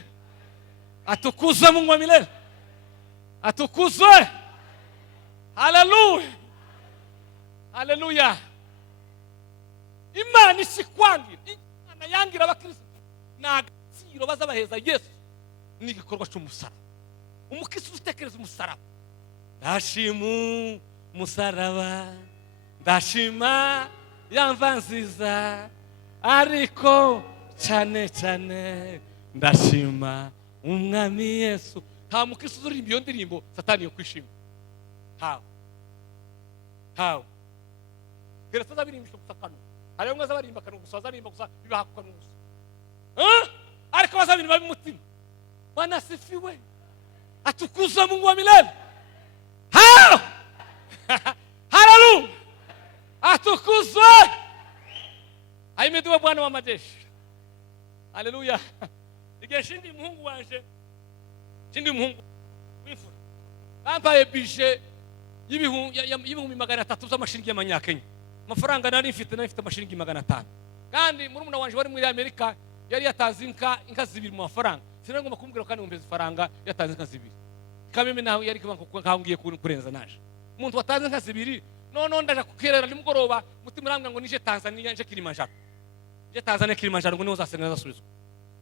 Atukuzwe Mungu wa milele, atukuzwe. Haleluya, haleluya. Imana ishikwangira, Imana yangira abakristo nagaciro bazabaheza Yesu ni igikorwa cy'umusaraba. Umukristo utekereza umusaraba, ndashimu musaraba, ndashima yamva nziza, ariko cyane ndashima umwami Yesu. Nta mukristo uririmba iyo ndirimbo Satani yo kwishima. How? Gereza zabirimbisha gusakano. Hari umwe zabarimba kanu gusa, zarimba gusa bibahakana gusa. Ariko bazabirimba bimutima. Bwana sifiwe. Atukuzwe Mungu wa milele. How? Haleluya. Atukuzwe. Ahimidiwe Bwana wa majeshi. Haleluya. Igeshindi Mungu wanje. Shindi Mungu wifura. Ambaye bishe y'ibihumbi 300 z'amashiringi y'amanyakenya. Amafaranga nari mfite amashiringi 500. Kandi murumuna wanje wari muri Amerika yari yatanze inka zibiri mu mafaranga. Sinagomba kumubwira kandi umbeze faranga yatanze inka zibiri. Kameme naho yari kangiye kurenza naje. Umuntu watanze inka zibiri none ndaje kukerera nimugoroba mutima rambwa ngo nije Tanzania nje Kilimanjaro. Je Tanzania Kilimanjaro ngo niho zasenga zasubizwa.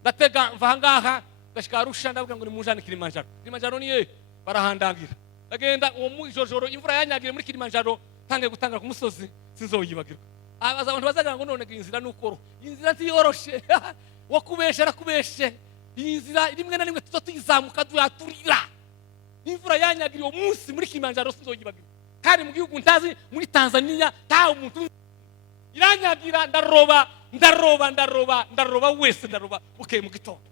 Ndatega mva ngaha gashika Arusha ndavuga ngo ni mujane Kilimanjaro. Kilimanjaro niye barahandangira. Agenda uwo mujojoro imvura yanyagire muri Kilimanjaro tange gutangara ku musozi sinzoyibagirwa. Abantu bazagira ngo none inzira nukoro. Inzira ntiyoroshe. Wakubesha rakubeshe. Inzira rimwe na rimwe tuzamuka duyaturira. Imvura yanyagire uwo munsi muri Kilimanjaro sinzoyibagirwa. Kandi mu gihugu ntazi muri Tanzania ta umuntu iranyagira ndaroba wese ndaroba okay mu gitondo.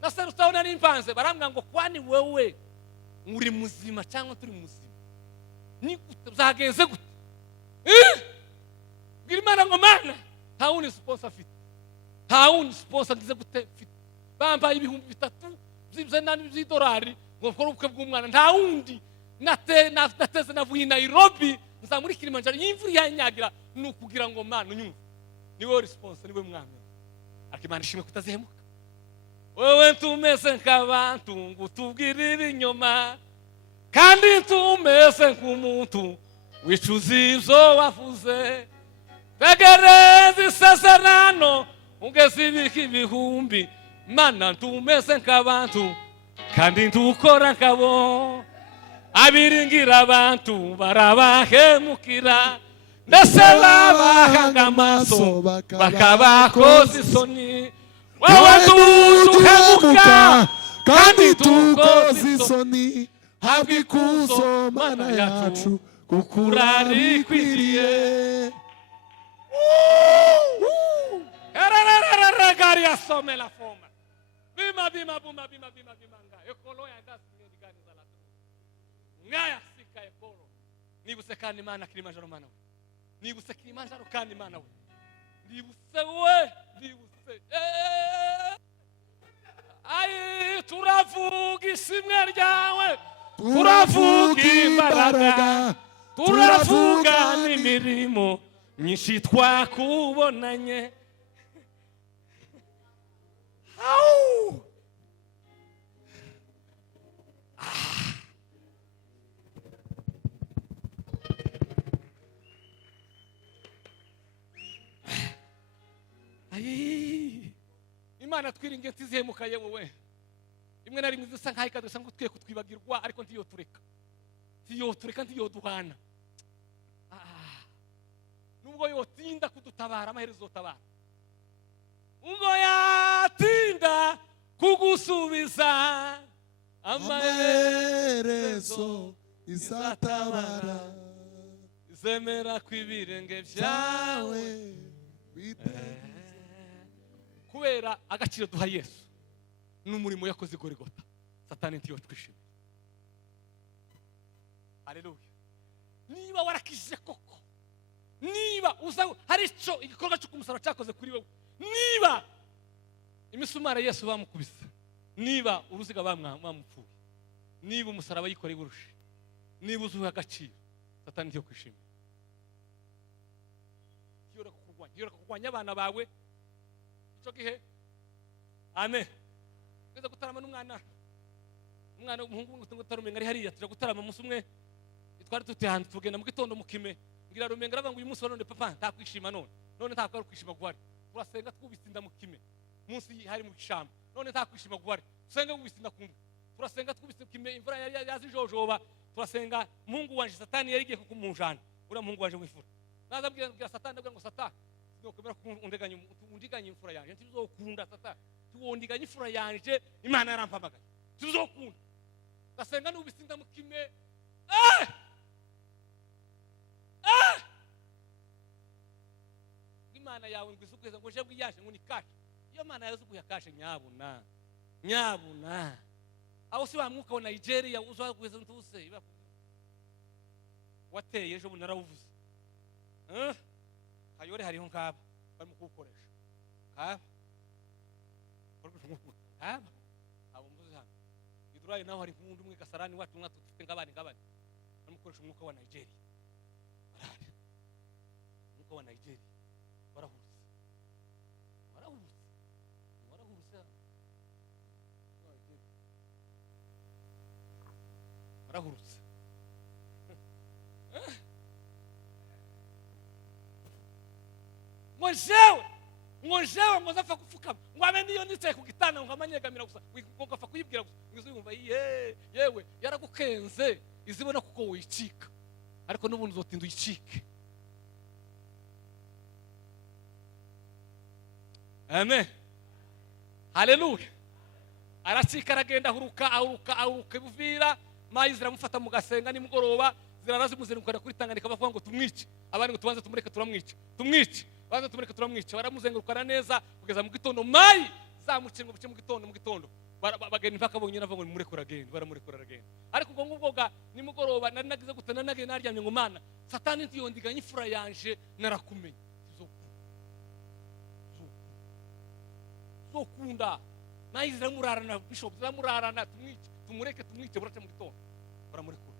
Nasa rutaona nimpanze barambwa ngo kwani wewe uri muzima cyangwa turi muzima ni uzagenze gute Girimana ngo mana tauni sponsor fit tauni sponsor ngize gute fit bamba ibihumbi 3 $3 ngo kora ubukwe bw'umwana nta wundi nateze navuye Nairobi nza muri Kilimanjaro y'imvura yanyagira nukugira ngo mana unyumva niwe response niwe mwami akimana shimwe kutazihemuka wewe tumeze nk'abantu ngo tubwirire inyuma kandi tumeze nk'umuntu wicuza ivyo wavuze tegereza isezerano ugeze ibihumbi mana tumeze nk'abantu kandi ndukora nkabo abiringira abantu barabahemukira ndetse babahanga amaso bakabakoza isoni wowe duhemuka kandi tukoza isoni habwa ikuzo mana yacu kuko urarikwiriye gari asome la forma bima nga ekolo ya ndasi ngani za latu ngaya sika ekolo nibuse kandi mana Kilimanjaro mana we nibuse Kilimanjaro kandi mana we nibuse ai turavuga isimwe ryawe turavuga imbaraga turavuga n'imirimo myinshi twakubonanye Imana twiringe tizihemuka yewe imwe nari ngizisa nkaho ikadusa ngo twiye kutwibagirwa ariko ntiyo tureka ntiyo duhana nubwo yotinda kudutabara amaherezo tabara ubwo yatinda kugusubiza amaherezo izatabara zemera kwibirenge byawe kubera agaciro duha Yesu n'umurimo yakoze Golgotha Satani ntiyo twishimiye. Haleluya. Niba warakije koko niba uza hari ico igikorwa cyo kumusara cyakoze kuri wewe niba imisumara Yesu bamukubise niba uruziga bamupfuye niba umusaraba yikoreye urushi niba uzuha agaciro Satani ntiyo kwishimiye. Yora kugwanya abana bawe ico gihe amen ngeze gutarama n'umwana umuhungu ngo tarumenga ari hariya tuje gutarama umunsi umwe twari tutihanda tugenda mu gitondo mukime ngira rumenga aravuga ngo uyu munsi none papa ntakwishima none ntakwari kwishima guhari turasenga twubisinda mukime munsi hari mu gishamba none ntakwishima guhari tusenga ubisinda kumwe turasenga twubise kime imvura yari yazijojoba turasenga muhungu wanje Satani yari giye kukumujana ura muhungu wanje wifura nazabwira Satani ndabwira ngo Satani nokomera undiganye imfura yanje ntizokunda Satani tuwondiganye imfura yanje Imana yarampamagaye tuzokunda gasenga n'ubisinda mukime Imana yawe ngizukwiza ngo je bwiyaje ngo ni kashe iyo Imana yazukuya kashe nyabuna aho si wa mwuka wa Nigeria uzakwiza ntuse wateye ejo bunarawuvuze hayore hariho nkaba barimo kukoresha kaba abo mvuze hano Israel naho hari nk'undi umwe Kasarani wacu mwatu dufite ngabani bamukoresha umwuka wa Nigeria umwuka wa Nigeria barahurutse Mwenjewe ngoza fa kufukama ngwame niyo nitse ku gitanda ngamanyegamira gusa ngofa kuyibwira gusa ngizumva yewe yaragukenze izibona kuko wicika ariko n'ubundi uzotinda uyicike. Amen, haleluya. Aracika aragenda ahuruka buvira mayi ziramufata mu gasenga nimugoroba zirarazimuzengukana kuri Tanganyika bavuga ngo tumwice abandi ngo tubanze tumureke tumwice baza tumureke turamwica baramuzengurukana neza kugeza mu gitondo mayi zamucenga buce mu gitondo bagenda impaka bonyine avuga ngo nimurekura agenda baramurekura aragenda. Ariko ubwo ngubwoga nimugoroba nari nagize gutana nagenda naryamye ngo mana Satani ntiyondiganye ifura yanje narakumenye zokunda mayi ziramurarana bishop ziramurarana tumwice buraca mu gitondo baramurekura.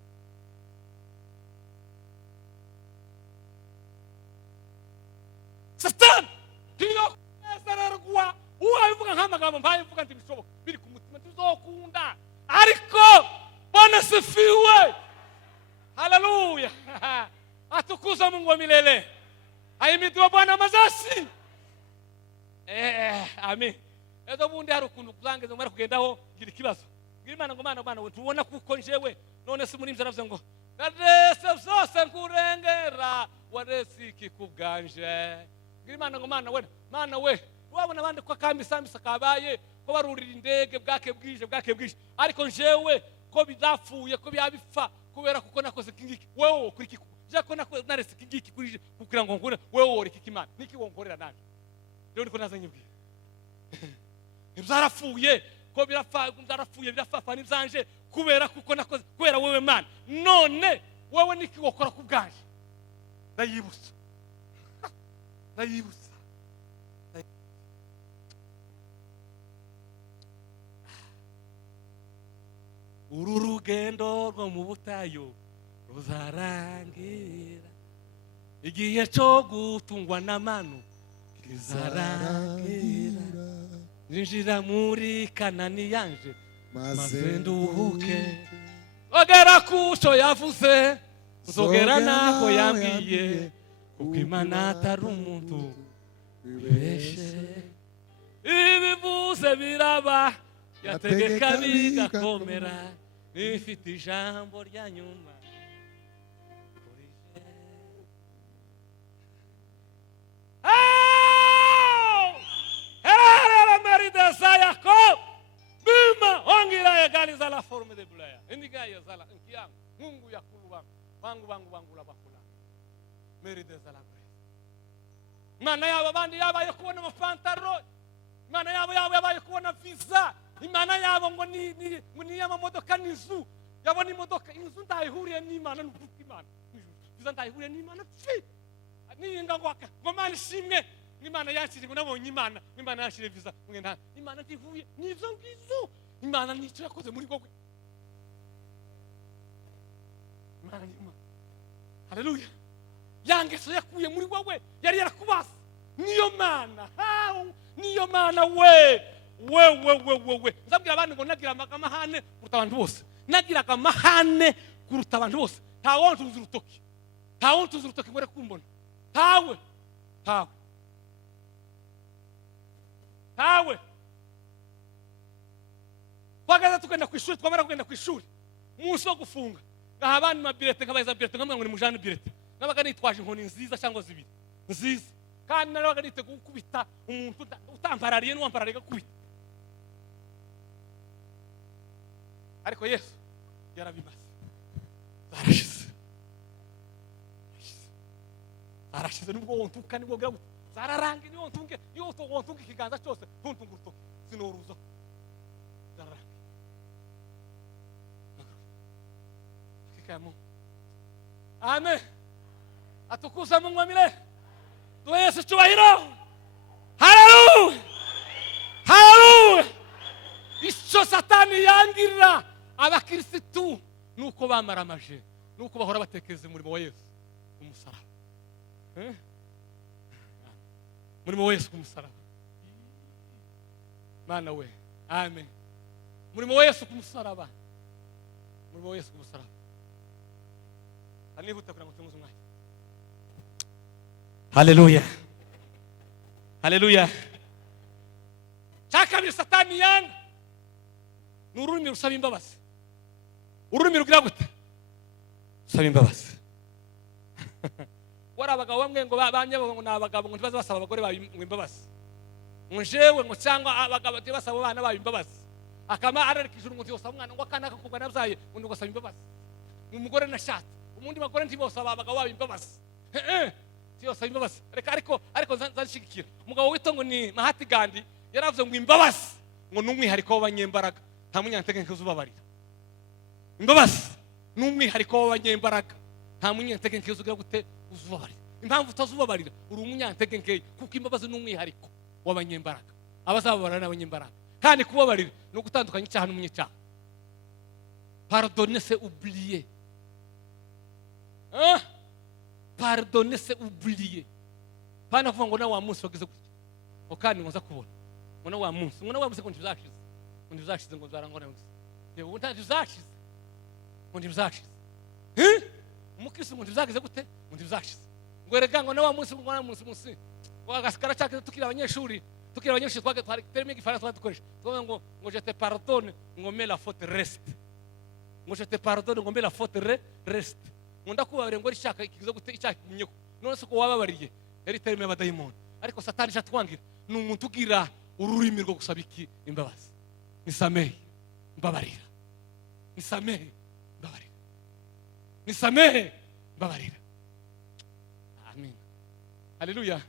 Satani tiyo ezararwa uwavuga nk'amagambo mpaye mvuga ndi bishoboka biri ku mutima tuzokunda ariko Bwana sifiwe, haleluya. Atukuzwe Mungu wa milele, ahimidiwe Bwana mazasi. Amen. Ezo bundi hari ukuntu kuzangeza ngara kugendaho gira ikibazo ngira Imana ngo mana tubona kuko njewe none si muri mvye ngo kadese zose nkurengera waresiki kubganje ngira Imana ngo mana we wabona abandi kwa kambi sambisa kabaye ko barurira indege bwake bwije ariko njewe ko bizapfuye ko byabifa kubera kuko nakoze kingiki wewe kuri kiku je ko nakoze narese kingiki kuri kugira ngo ngure wewe wori kikimana niki wonkorera nanje rero niko nazanye bwi ibyarafuye ko birafa n'ibyanje kubera kuko nakoze kubera wewe mana none wewe niki wokora ku bwanje ndayibusa uru rugendo rwo mu butayu ruzarangira igihe cyo gutungwa n'amanu kizarangira ninjira muri Kanani yanje maze nduhuke ogera kusho yavuze nzogera naho yambwiye kuko Imana atari umuntu beshe ibivuze biraba yategeka bigakomera nifite ijambo rya nyuma bima ongira ya gani za la forme de blaya indiga ya zala nkiyangu Mungu ya kuluwa wangu la bakula meri de zala grace Imana yabo bandi yabaye kubona amapantaro Imana yabo yabaye kubona visa Imana yabo ngo ni amamodoka n'inzu yabona imodoka inzu ndayihuriye n'Imana n'uvuga Imana visa ndayihuriye n'Imana ninga ngo Mana shimwe Imana yakiri ngo nabonye Imana yakire visa ngenda Imana ndivuye nizo ngizo Imana nicyo yakoze muri gogwe Imana haleluya yangeso yakuye muri gogwe yari yarakubasa niyo Mana we nzabwira abantu ngo nagira amahane kuruta abantu bose nagiraga amahane kuruta abantu bose ntawo ntuza urutoki ngore kumbona tawe twagaza tugenda ku ishuri twamara kugenda ku ishuri umunsi wo gufunga ngaha abandi mabirete nkabaza birete nkamwe ngo ni mujane birete nabaga nitwaje inkoni nziza cyangwa zibiri nziza kandi nabaga niteguye gukubita umuntu utamparariye n'uwamparariye gakubita ariko Yesu yarabimaze zarashize nubwo wontuka nibwo gira zararange niyo wontunge ikiganza cyose ntuntunga urutoki sinoruza zararange kikamo amen atukuza Mungu wa milele tu Yesu cyubahiro haleluya Isho Satani yangirira abakirisitu nuko bamaramaje, nuko bahora batekereza umurimo wa Yesu ku musaraba. Umurimo wa Yesu ku musaraba. Mana we, amen. Umurimo wa Yesu ku musaraba. Umurimo wa Yesu ku musaraba. Anihuta kugira ngo tumuze umwanya. Haleluya. Haleluya. Chakabiri Satani yanga ni ururimi rusaba imbabazi. Ururimi rugira gute? Rusaba imbabazi. Wari abagabo bamwe ngo banyabo ngo nabagabo ngo ntibaze basaba abagore babo imbabazi. Ngo jewe ngo cyangwa abagabo basaba abana babo imbabazi. Akama ararikije ngo yosaba umwana ngo akana kakubwa nabyaye ngo ngosaba imbabazi. Umugore nashatse. Umundi bagore ntibosaba abagabo babo imbabazi. Yosaba imbabazi. Ariko zanshigikira. Umugabo wito ngo ni Mahati Gandhi yaravuze ngo imbabazi ngo numwihariko w'abanyembaraga nta munyantege nkizubabarira. Imbabazi numwihariko w'abanyembaraga nta munyantege nkizugira gute uzubabarira. Impamvu utazubabarira uri umunyantege nkeye kuko imbabazi numwihariko w'abanyembaraga. Abazababarira n'abanyembaraga. Kandi kubabarira no gutandukanya icyaha n'umunyacyaha. Pardonner c'est oublier. Pardonner c'est oublier. Pana kuvuga ngo na wa munsi wagize gutya. Okandi ngoza kubona. Ngo wa munsi ngo ntibizashize. Ngo ntibizashize ngo zarangona gusa. Yewe ntibizashize. Ngo ntibizashize. Umukristo ngo ntibizagize gute? Ngo ntibizashize. Ngo erega ngo na wa munsi ngo na munsi. Ngo agasikara cyake tukira abanyeshuri twari terme gifaransa twadukoresha. Ngo je te pardonne ngo mais la faute reste. Ngo je te pardonne ngo mais la faute reste. Ngo ndakubabarira ngo rishaka ikizo gute icyaha kumyeko. None se ko wababariye yari terme y'abadayimoni. Ariko Satani cyatwangira ni umuntu ugira ururimi rwo gusaba iki imbabazi. Nisamehe mbabarira. Nisamehe mbabarira. Nisamehe mbabarira. Amen. Haleluya.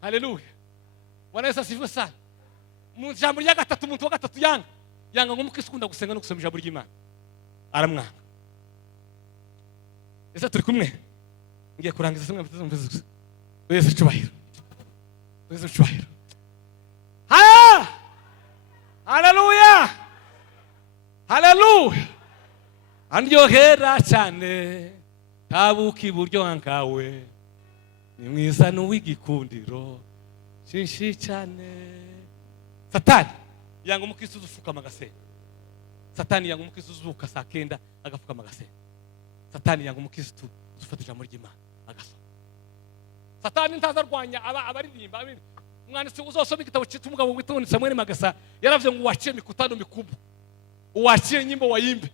Haleluya. Bwana Yesu asifiwe sana. Mu jambo rya gatatu umuntu wa gatatu yanga ngo umukristo ukunda gusenga no gusoma ijambo ry'Imana. Aramwanga. Ese turi kumwe? Ngiye kurangiza semwe mvuze gusa. Yesu cyubahiro. Yesu cyubahiro. Haleluya. Haleluya. Andyohera cyane tabuka iburyo nkawe. Ni mwiza n'uw'igikundiro. Shinshi cyane. Satani yanga umukristo uzufukama agasenga. Satani yanga umukristo uzuka saa 9 agafukama agasenga. Satani yanga umukristo uzufata ijambo ry'Imana agasoma. Satani ntazarwanya abaririmba umwanditsi uzosoma igitabo cy'umugabo witondetse Samuel Magasa yaravuze ngo waciye mikutano mikubwa. Uwaciye nyimbo wayimbe.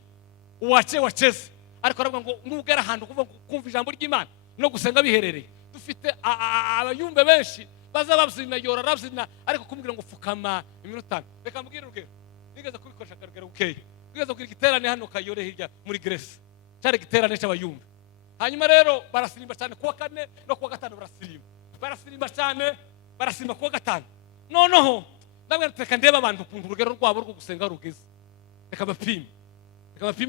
Uwaciye waceze. Ariko aravuga ngo nugera ahantu kumva ijambo ry'Imana no gusenga biherereye. Dufite abayumbe benshi baza babyina yora rabyina ariko kumbwira ngo fukama iminota 5. Reka mbwire urugero. Nigeze kubikoresha karugero ukeye. Nigeze kuri giterane hano Kayore hirya muri Grace. Cyari giterane cy'abayumbe. Hanyuma rero barasirimba cyane kuwa 4 no kuwa 5 barasirimba. Barasirimba cyane barasimba kuwa 5. Noneho ndabwira reka ndeba abantu kuntu urugero rwabo rwo gusenga rugeze. Reka bapime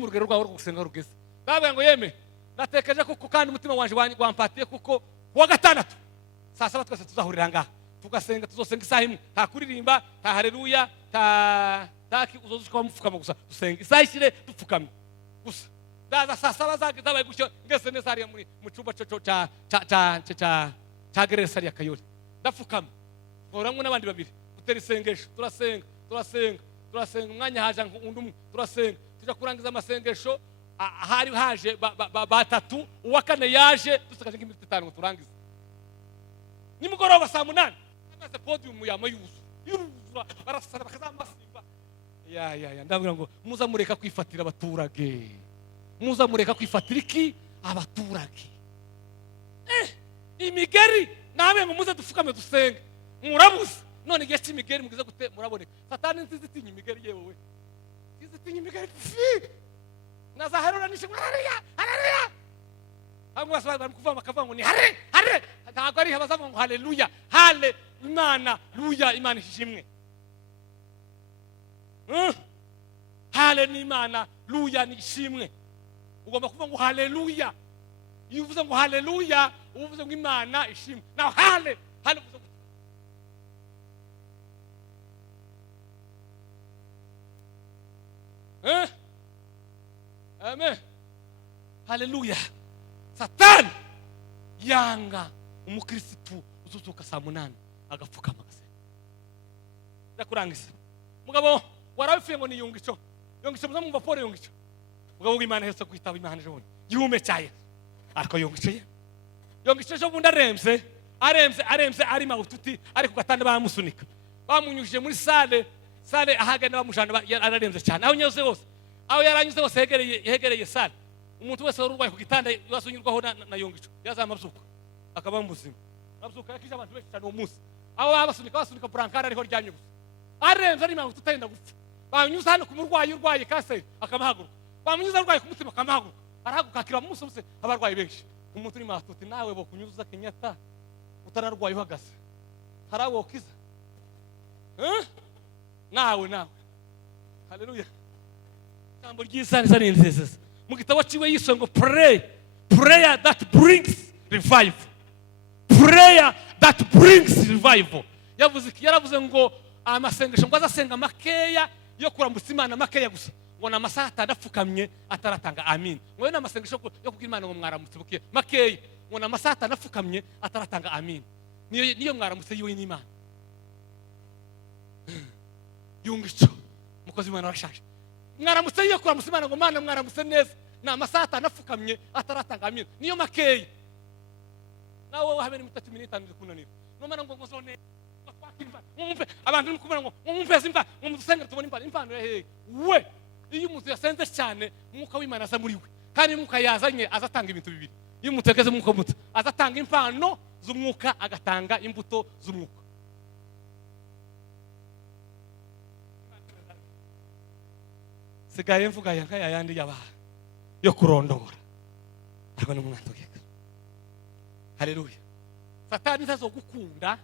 urugero rwabo rwo gusenga rugeze. Ndabwira ngo yeme natekereje kuko kandi umutima wanje wampatiye kuko kuwa 6 saa 7 twese tuzahurira ngaha tugasenga tuzosenga isaha imwe nta kuririmba nta haleluya nta uzozuka mufukama gusa dusenga isaha ishire dupfukamye gusa ndaza saa 7 zabaye gutyo ngese neza ari mu cyumba cya Grace ari Kayore ndapfukama ngoramwe n'abandi babiri gutera isengesho turasenga umwanya haje undi umwe turasenga tuja kurangiza amasengesho hari haje batatu uwa 4 yaje dusakaje nk'iminota 5 ngo turangize. Nimugoroba saa 8 amaze podium yuzura barasara bakazamasimba ya ndabwira ngo muza mureka kwifatira abaturage muza mureka kwifatira iki abaturage imigeri nawe ngo muze dufukame dusenge murabuze none giye cy'imigeri mugize gute muraboneka. Satani nzizitinya imigeri yewe nzizitinya imigeri nazaharura nishe haleluya hamwe basaba kuvuga bakavuga ngo ni hare ntabwo ari habaza ngo haleluya Imana luya Imana ishimwe hale ni Imana luya ni ishimwe ugomba kuvuga ngo haleluya iyo uvuze ngo haleluya uvuze ngo Imana ishimwe now hale Amen. Haleluya. Satani yanga umukristo uzuzuka saa 8 agapfukama agasenga. Ndakurangiza. Mugabo warabifuye ngo niyunga ico. Yunga ico muzamumva Paul yunga ico. Mugabo w'Imana hese kwitaba Imana ejo. Yume cyaye. Ariko yunga ico ye. Yunga ico bundi aremse ari mawututi ari ku gatanda bamusunika. Bamunyujije muri sale ahagana bamujana araremze cyane. Aho nyose hose. Aho yaranyuze hose hegereye sale. Umuntu wese warurwaye ku gitanda yasunyirwaho na yunga ico. Yazamazuka. Akaba muzima. Abuzuka yakije abantu benshi cyane uwo munsi. Aho basunika brankara ariho ryamye gusa. Aremze ari mawututi utenda gupfa. Banyuza hano ku murwayi urwaye kanseri akamahaguruka. Bamunyuza urwaye ku mutima akamahaguruka. Arahaguruka akira mu munsi wose abarwayi benshi. Umuntu uri matuti nawe bo kunyuza Kenyatta utararwaye uhagaze. Harawokiza. Nawe. Haleluya. Jambo ryiza nzanenzeza. Mu gitabo ciwe yiswe ngo prayer that brings revival. Prayer that brings revival. Yaravuze ngo amasengesho ngo azasenga makeya yo kurambutsa Imana makeya gusa. Ngo na masaha atandapfukamye ataratanga amin. Ngo na amasengesho yo kubwira Imana ngo mwaramutse bukiye makeya. Ngo na masaha atandapfukamye ataratanga amin. Niyo mwaramutse yiwe n'Imana. Yunga ico mukozi w'Imana arashaje. Mwaramutse yiyo kuramutsa Imana ngo Mana mwaramutse neza. Na masaha atandapfukamye ataratanga amin. Niyo makeya. Nawe wahabera 3 minutes kunanira. Nomana ngo ngozone mwumve abantu kumana ngo mwumve simva mwumve tubona impano hehe we iyo umuntu yasenze cyane umwuka w'Imana aza muri we kandi umwuka yazanye azatanga ibintu bibiri iyo umutegeze umwuka muto azatanga impano z'umwuka agatanga imbuto z'umwuka sigaye mvuga ya yandi yaba yo kurondora ariko ni mwantogeka. Haleluya. Satani ntazogukunda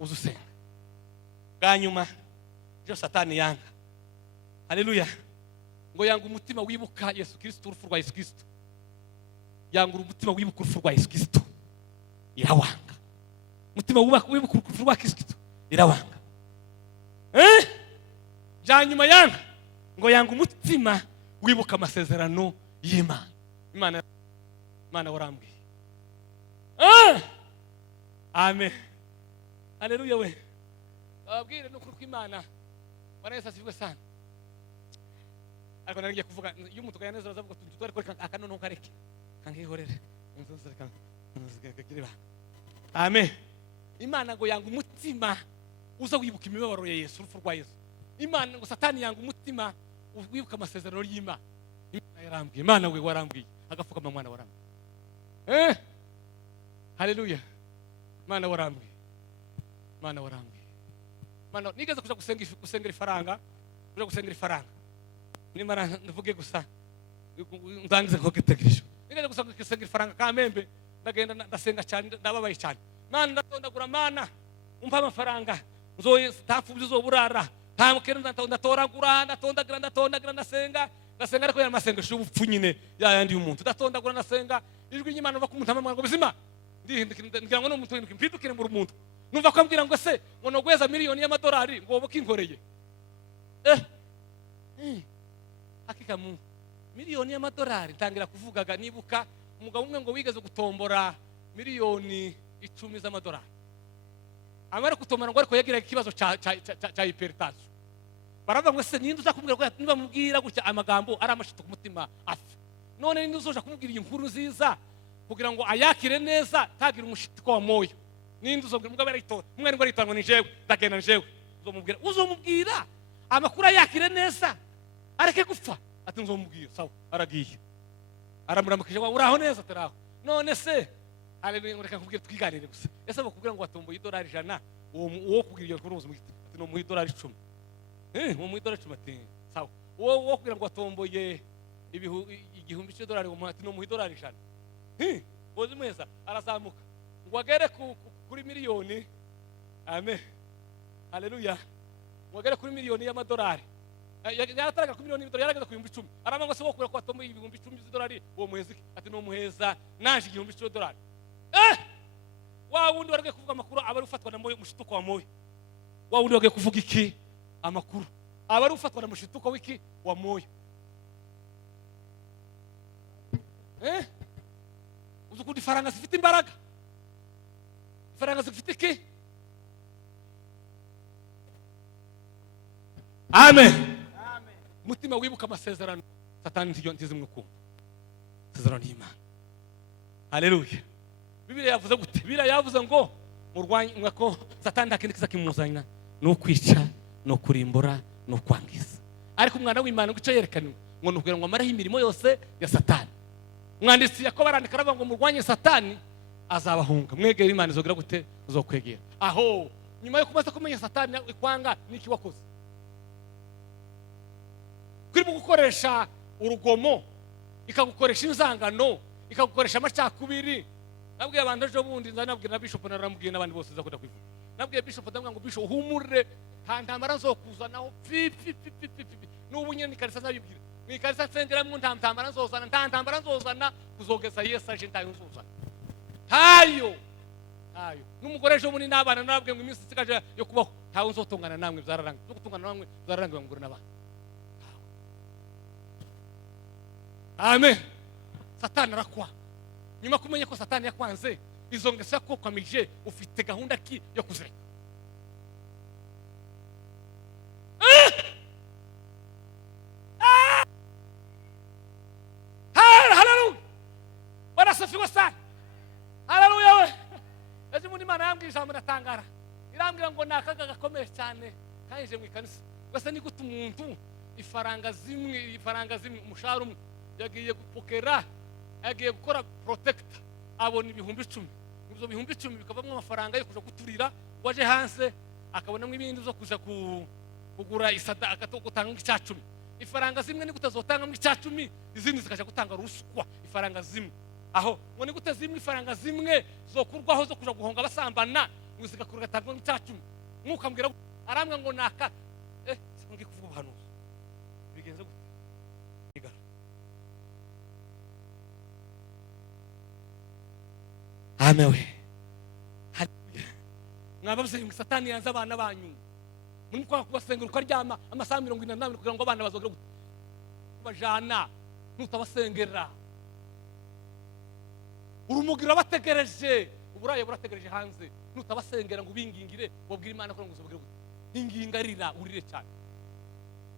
uzusenga. Ganyuma jo Satani yanga. Haleluya. Ngo yanga umutima wibuka Yesu Kristo urupfu rwa Yesu Kristo. Yanga umutima wibuka urupfu rwa Yesu Kristo. Irawanga. Umutima wibuka urupfu rwa Kristo. Irawanga. Janyuma yanga. Ngo yanga umutima wibuka amasezerano y'Imana. Imana warambwiye. Amen. Haleluya we. Ababwire no kuruka Imana. Barayesa sivwe sana. Ariko nariye kuvuga iyo umuntu kayaneza bazavuga tutware ko akanono kareke. Kankihorere. Unzuzere kakiriba. Amen. Imana ngo yanga umutima uza wibuka imibabaro ya Yesu urupfu rwa Yesu. Imana ngo Satani yanga umutima wibuka amasezerano y'Imana. Imana yarambwiye. Imana we warambwiye. Agafuka mwana warambwiye. Haleluya. Imana warambwiye. Mana nigeze kuja gusengera ifaranga. Nimara ndavuge gusa ndangize ko gitegereje. Nigeze gusengera ifaranga Kamembe ndagenda ndasenga cyane ndababaye cyane. Mana ndatondagura Mana umpa amafaranga nzoye stafubye uzoburara. Ntamukere ndatondagira ndasenga ariko ya masengesho y'ubupfu nyine yandi y'umuntu. Ndatondagura ndasenga ijwi ry'Imana bako umuntu amamanga bizima. Ngira ngo no umuntu mpidukire mu rumuntu. Numva ko ambwira ngo se ngo nogweza miliyoni y'amadolari ngo bokinkoreye. Hakika mu miliyoni y'amadolari tangira kuvugaga nibuka umugabo umwe ngo wigeze gutombora miliyoni 10 z'amadolari. Amara kutombora ngo ariko yagira ikibazo cha hypertension. Baravuga ngo se ninde uzakubwira ko niba mubwira gutya amagambo ari amashito ku mutima afa. None ninde uzoja kumubwira iyi nkuru nziza kugira ngo ayakire neza tagira umushitiko wa moyo. Ninde uzobwira mugabo aritora umwe ngo aritora ngo ni jewe ndagenda njewe uzomubwira amakuru ayakire neza areke gupfa ati nzomubwira sawa aragiye aramuramukije wa uraho neza taraho none se haleluya ngoreka kubwira twiganire gusa ese bakubwira ngo watomboye $100 uwo kubwira iyo nkuru uzumugite ati no mu $10 uwo mu $10 ati sawa uwo kubwira ngo watomboye igihumbi $100 ati no mu $100 bozi mweza arazamuka ngo agere kuri miliyoni. Amen. Haleluya. Ngo agere kuri miliyoni y'amadolari. Yarataraga ku miliyoni y'amadolari yarageze ku 10,000. Arama ngo se wokura ko atomo $10,000 $10 uwo muhezi ati no muheza naje $10,000. Wa wundi waragiye kuvuga amakuru abari ufatwa na moyo mushituko wa moyo. Wa wundi waragiye kuvuga iki amakuru abari ufatwa na mushituko wiki wa moyo. uzi ukuntu ifaranga zifite imbaraga, ifaranga zifite iki? Amen. Mutima wibuka amasezerano Satani ntizi mwikumva isezerano y'Imana. Haleluya. Bibiliya yavuze gute? Bibiliya yavuze ngo murwanye ko Satani ntakindi kiza kimuzanya no kwica, no kurimbura, no kwangiza. Ariko umwana w'Imana gice yerekana ngo nubwira ngo amaraho imirimo yose ya Satani. Umwanditsi Yakobo arandika aravuga ngo murwanye Satani azabahunga. Mwegera Imana izogira gute? Uzokwegera. Aho nyuma yo kumaze kumenya Satani ikwanga niki wakoze? Kurimo gukoresha urugomo, ikagukoresha inzangano, ikagukoresha amacakubiri. Nabwiye abantu ejo bundi nzanabwira na Bishop naramubwiye n'abandi bose zakunda kwivuga. Nabwiye Bishop ndamubwira ngo Bishop humure, ntambara nzokuzanaho n'ubu nyene ikarisa zabibwira. Nikarisa nsengera mu ntambara nzozana, ntambara nzozana kuzogeza Yesu aje ntayo nzozana. Hayo n'umugore ejo bundi n'abana nabwiye ngo iminsi sikaje yo kubaho ntawe nzotongana namwe byararanga. Yo gutungana namwe byararanga ngure n'abana. Amen. Satani arakwa. Nyuma kumenya ko Satani yakwanze, izo ngeso yakokamije, ufite gahunda ki yo kuzireka? Haleluya. Barasifiwe sana. Haleluya we. Ese muri Imana yambwije ijambo ndatangara. Irambwira ngo nakaga gakomeye cyane kanje mu ikanisa. Basa ni gute umuntu ifaranga zimwe umushahara umwe yagiye gupokera, yagiye gukora protector, abona ibihumbi 10. Ibyo bihumbi 10 bikavamo amafaranga yo kuja guturira, waje hanze akabonamo ibindi zo kuja kugura isadaka to gutanga icya 10. Ifaranga zimwe ni gutazotanga mu icya 10, izindi zikaja gutanga ruswa. Ifaranga zimwe aho ngo ni gute zimwe ifaranga zimwe zo kurwaho zo kuja guhonga basambana, ngusika kugatanga mu icya 10. Mwukambwira arambwa ngo naka ngi kuvuga hano bigenze gute? Amen we. Mwababise ngo Satani yanze abana banyu. Muri kwa kubasengera ukaryama amasaha 48 kugira ngo abana bazogera bajana nutabasengera. Urumugira bategereje, uburaye burategereje hanze. Nutabasengera ngo bingingire babwira Imana ko ngo uzobwira gute? Ingingarira urire cyane.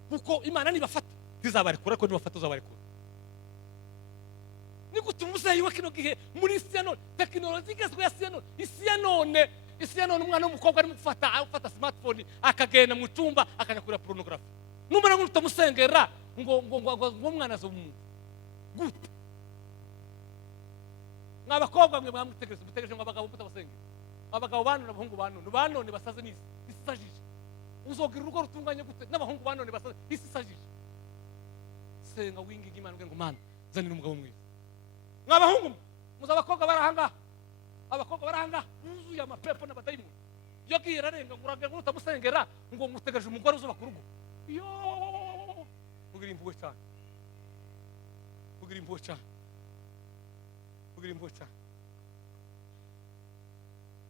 Kuko Imana nibafata tizabarekura ko nibafata uzabarekura. Ni gutumuzayi wa kino gihe muri siano technology igezwe ya siano isianone umwana w'umukobwa ari gufata smartphone akagenda mu cyumba akaja kuri pornography. Numara ngo utamusengera ngo mwana zo mu gute? Mwabakobwa mwe mutegereje ngo abagabo mutabasengera. Abagabo bano n'abahungu banone basaze nisi isajije. Uzogira urugo rutunganye gute n'abahungu banone basaze isajije? Senga wingi Imana ngo Mana zanira umugabo mwiza. Mwabahungu muzabakobwa barahanga, abakobwa barahanga yuzuye amapepo n'abadayimoni. Yo girarenga ngurage ngo utamusengera ngo mutegereje umugore uzoba ku rugo. Yo ugira impuhwe cyane, ugira impuhwe cyane, ugira impuhwe cyane,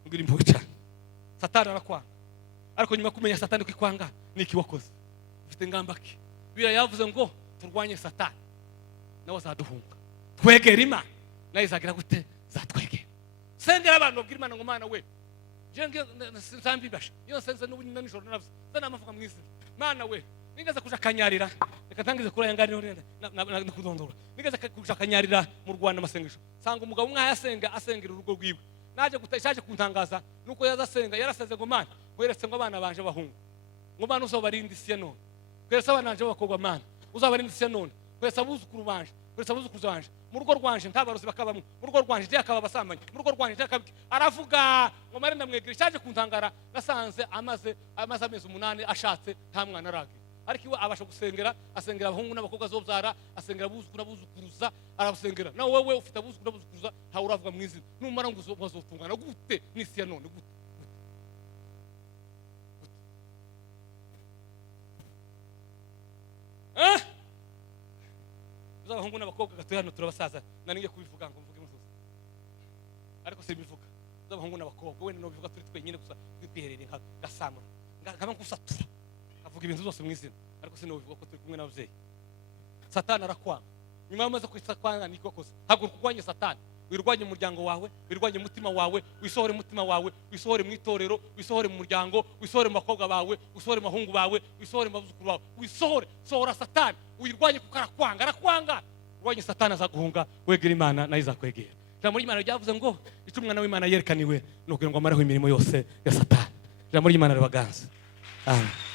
ugira impuhwe cyane. Satani arakwanga, ariko nyuma kumenya Satani kwikwanga niki wakoze ufite ngamba ki? Bibiliya yavuze ngo turwanye Satani nawe azaduhunga. Twegera Imana nayo izagira gute? Zatwegera. Sengera abantu babwira Imana ngo Mana we jenge nsambibasha iyo senze n'ubundi nijoro naravuze zana amavuga mu izina Mana we nigeze kuja kanyarira reka tangize kuri yangari no kudondora nigeze kuja kanyarira mu Rwanda amasengesho sanga umugabo umwe asengera urugo rwiwe naje gutaje kuntangaza nuko yazasenga yaraseze ngo Mana weretse ngo abana banje bahungu ngo Mana uzobarinda isi none kwesa abana banje bakogwa Mana uzabarinda isi none kwesa abuzukuru banje kwesa abuzukuru banje mu rugo rwanje ntabarozi bakabamo mu rugo rwanje yakaba abasambanyi mu rugo rwanje yakabiki aravuga ngo mare ndamwegera cyaje kuntangara nasanze amaze amezi 8 ashatse nta mwana arage ariko iwe abasha gusengera asengera abahungu n'abakobwa zobyara asengera abuzukuru n'abuzukuruza arabasengera nawe wewe ufite abuzukuru n'abuzukuruza nta uravuga mu izina numara ngo uzotungana gute n'isi ya none gute abahungu n'abakobwa gatoya hano turabasaza naninge kubivuga ngo mvuge muzuza ariko simbivuga abahungu n'abakobwa wenda no bivuga turi twenyine gusa twiherereye nka gasamura ngaba ngusatura avuga ibintu zose mu izina ariko sino bivuga ko turi kumwe n'abavyeyi. Satani arakwanga nyuma y'amaze kwanga niko kosa. Haguruka urwanye Satani, wirwanye umuryango wawe, wirwanye umutima wawe, wisohore umutima wawe, wisohore mu itorero, wisohore mu muryango, wisohore mu bakobwa bawe, wisohore mu bahungu bawe, wisohore mu bazukuru bawe, wisohore. Sohora Satani, wirwanye kuko arakwanga. Urwanye Satani azaguhunga, wegera Imana nayo izakwegera. Ijambo ry'Imana ryavuze ngo icyo umwana w'Imana yerekaniwe ni ukugira ngo amareho imirimo yose ya Satani. Ijambo ry'Imana ribaganze. Amen.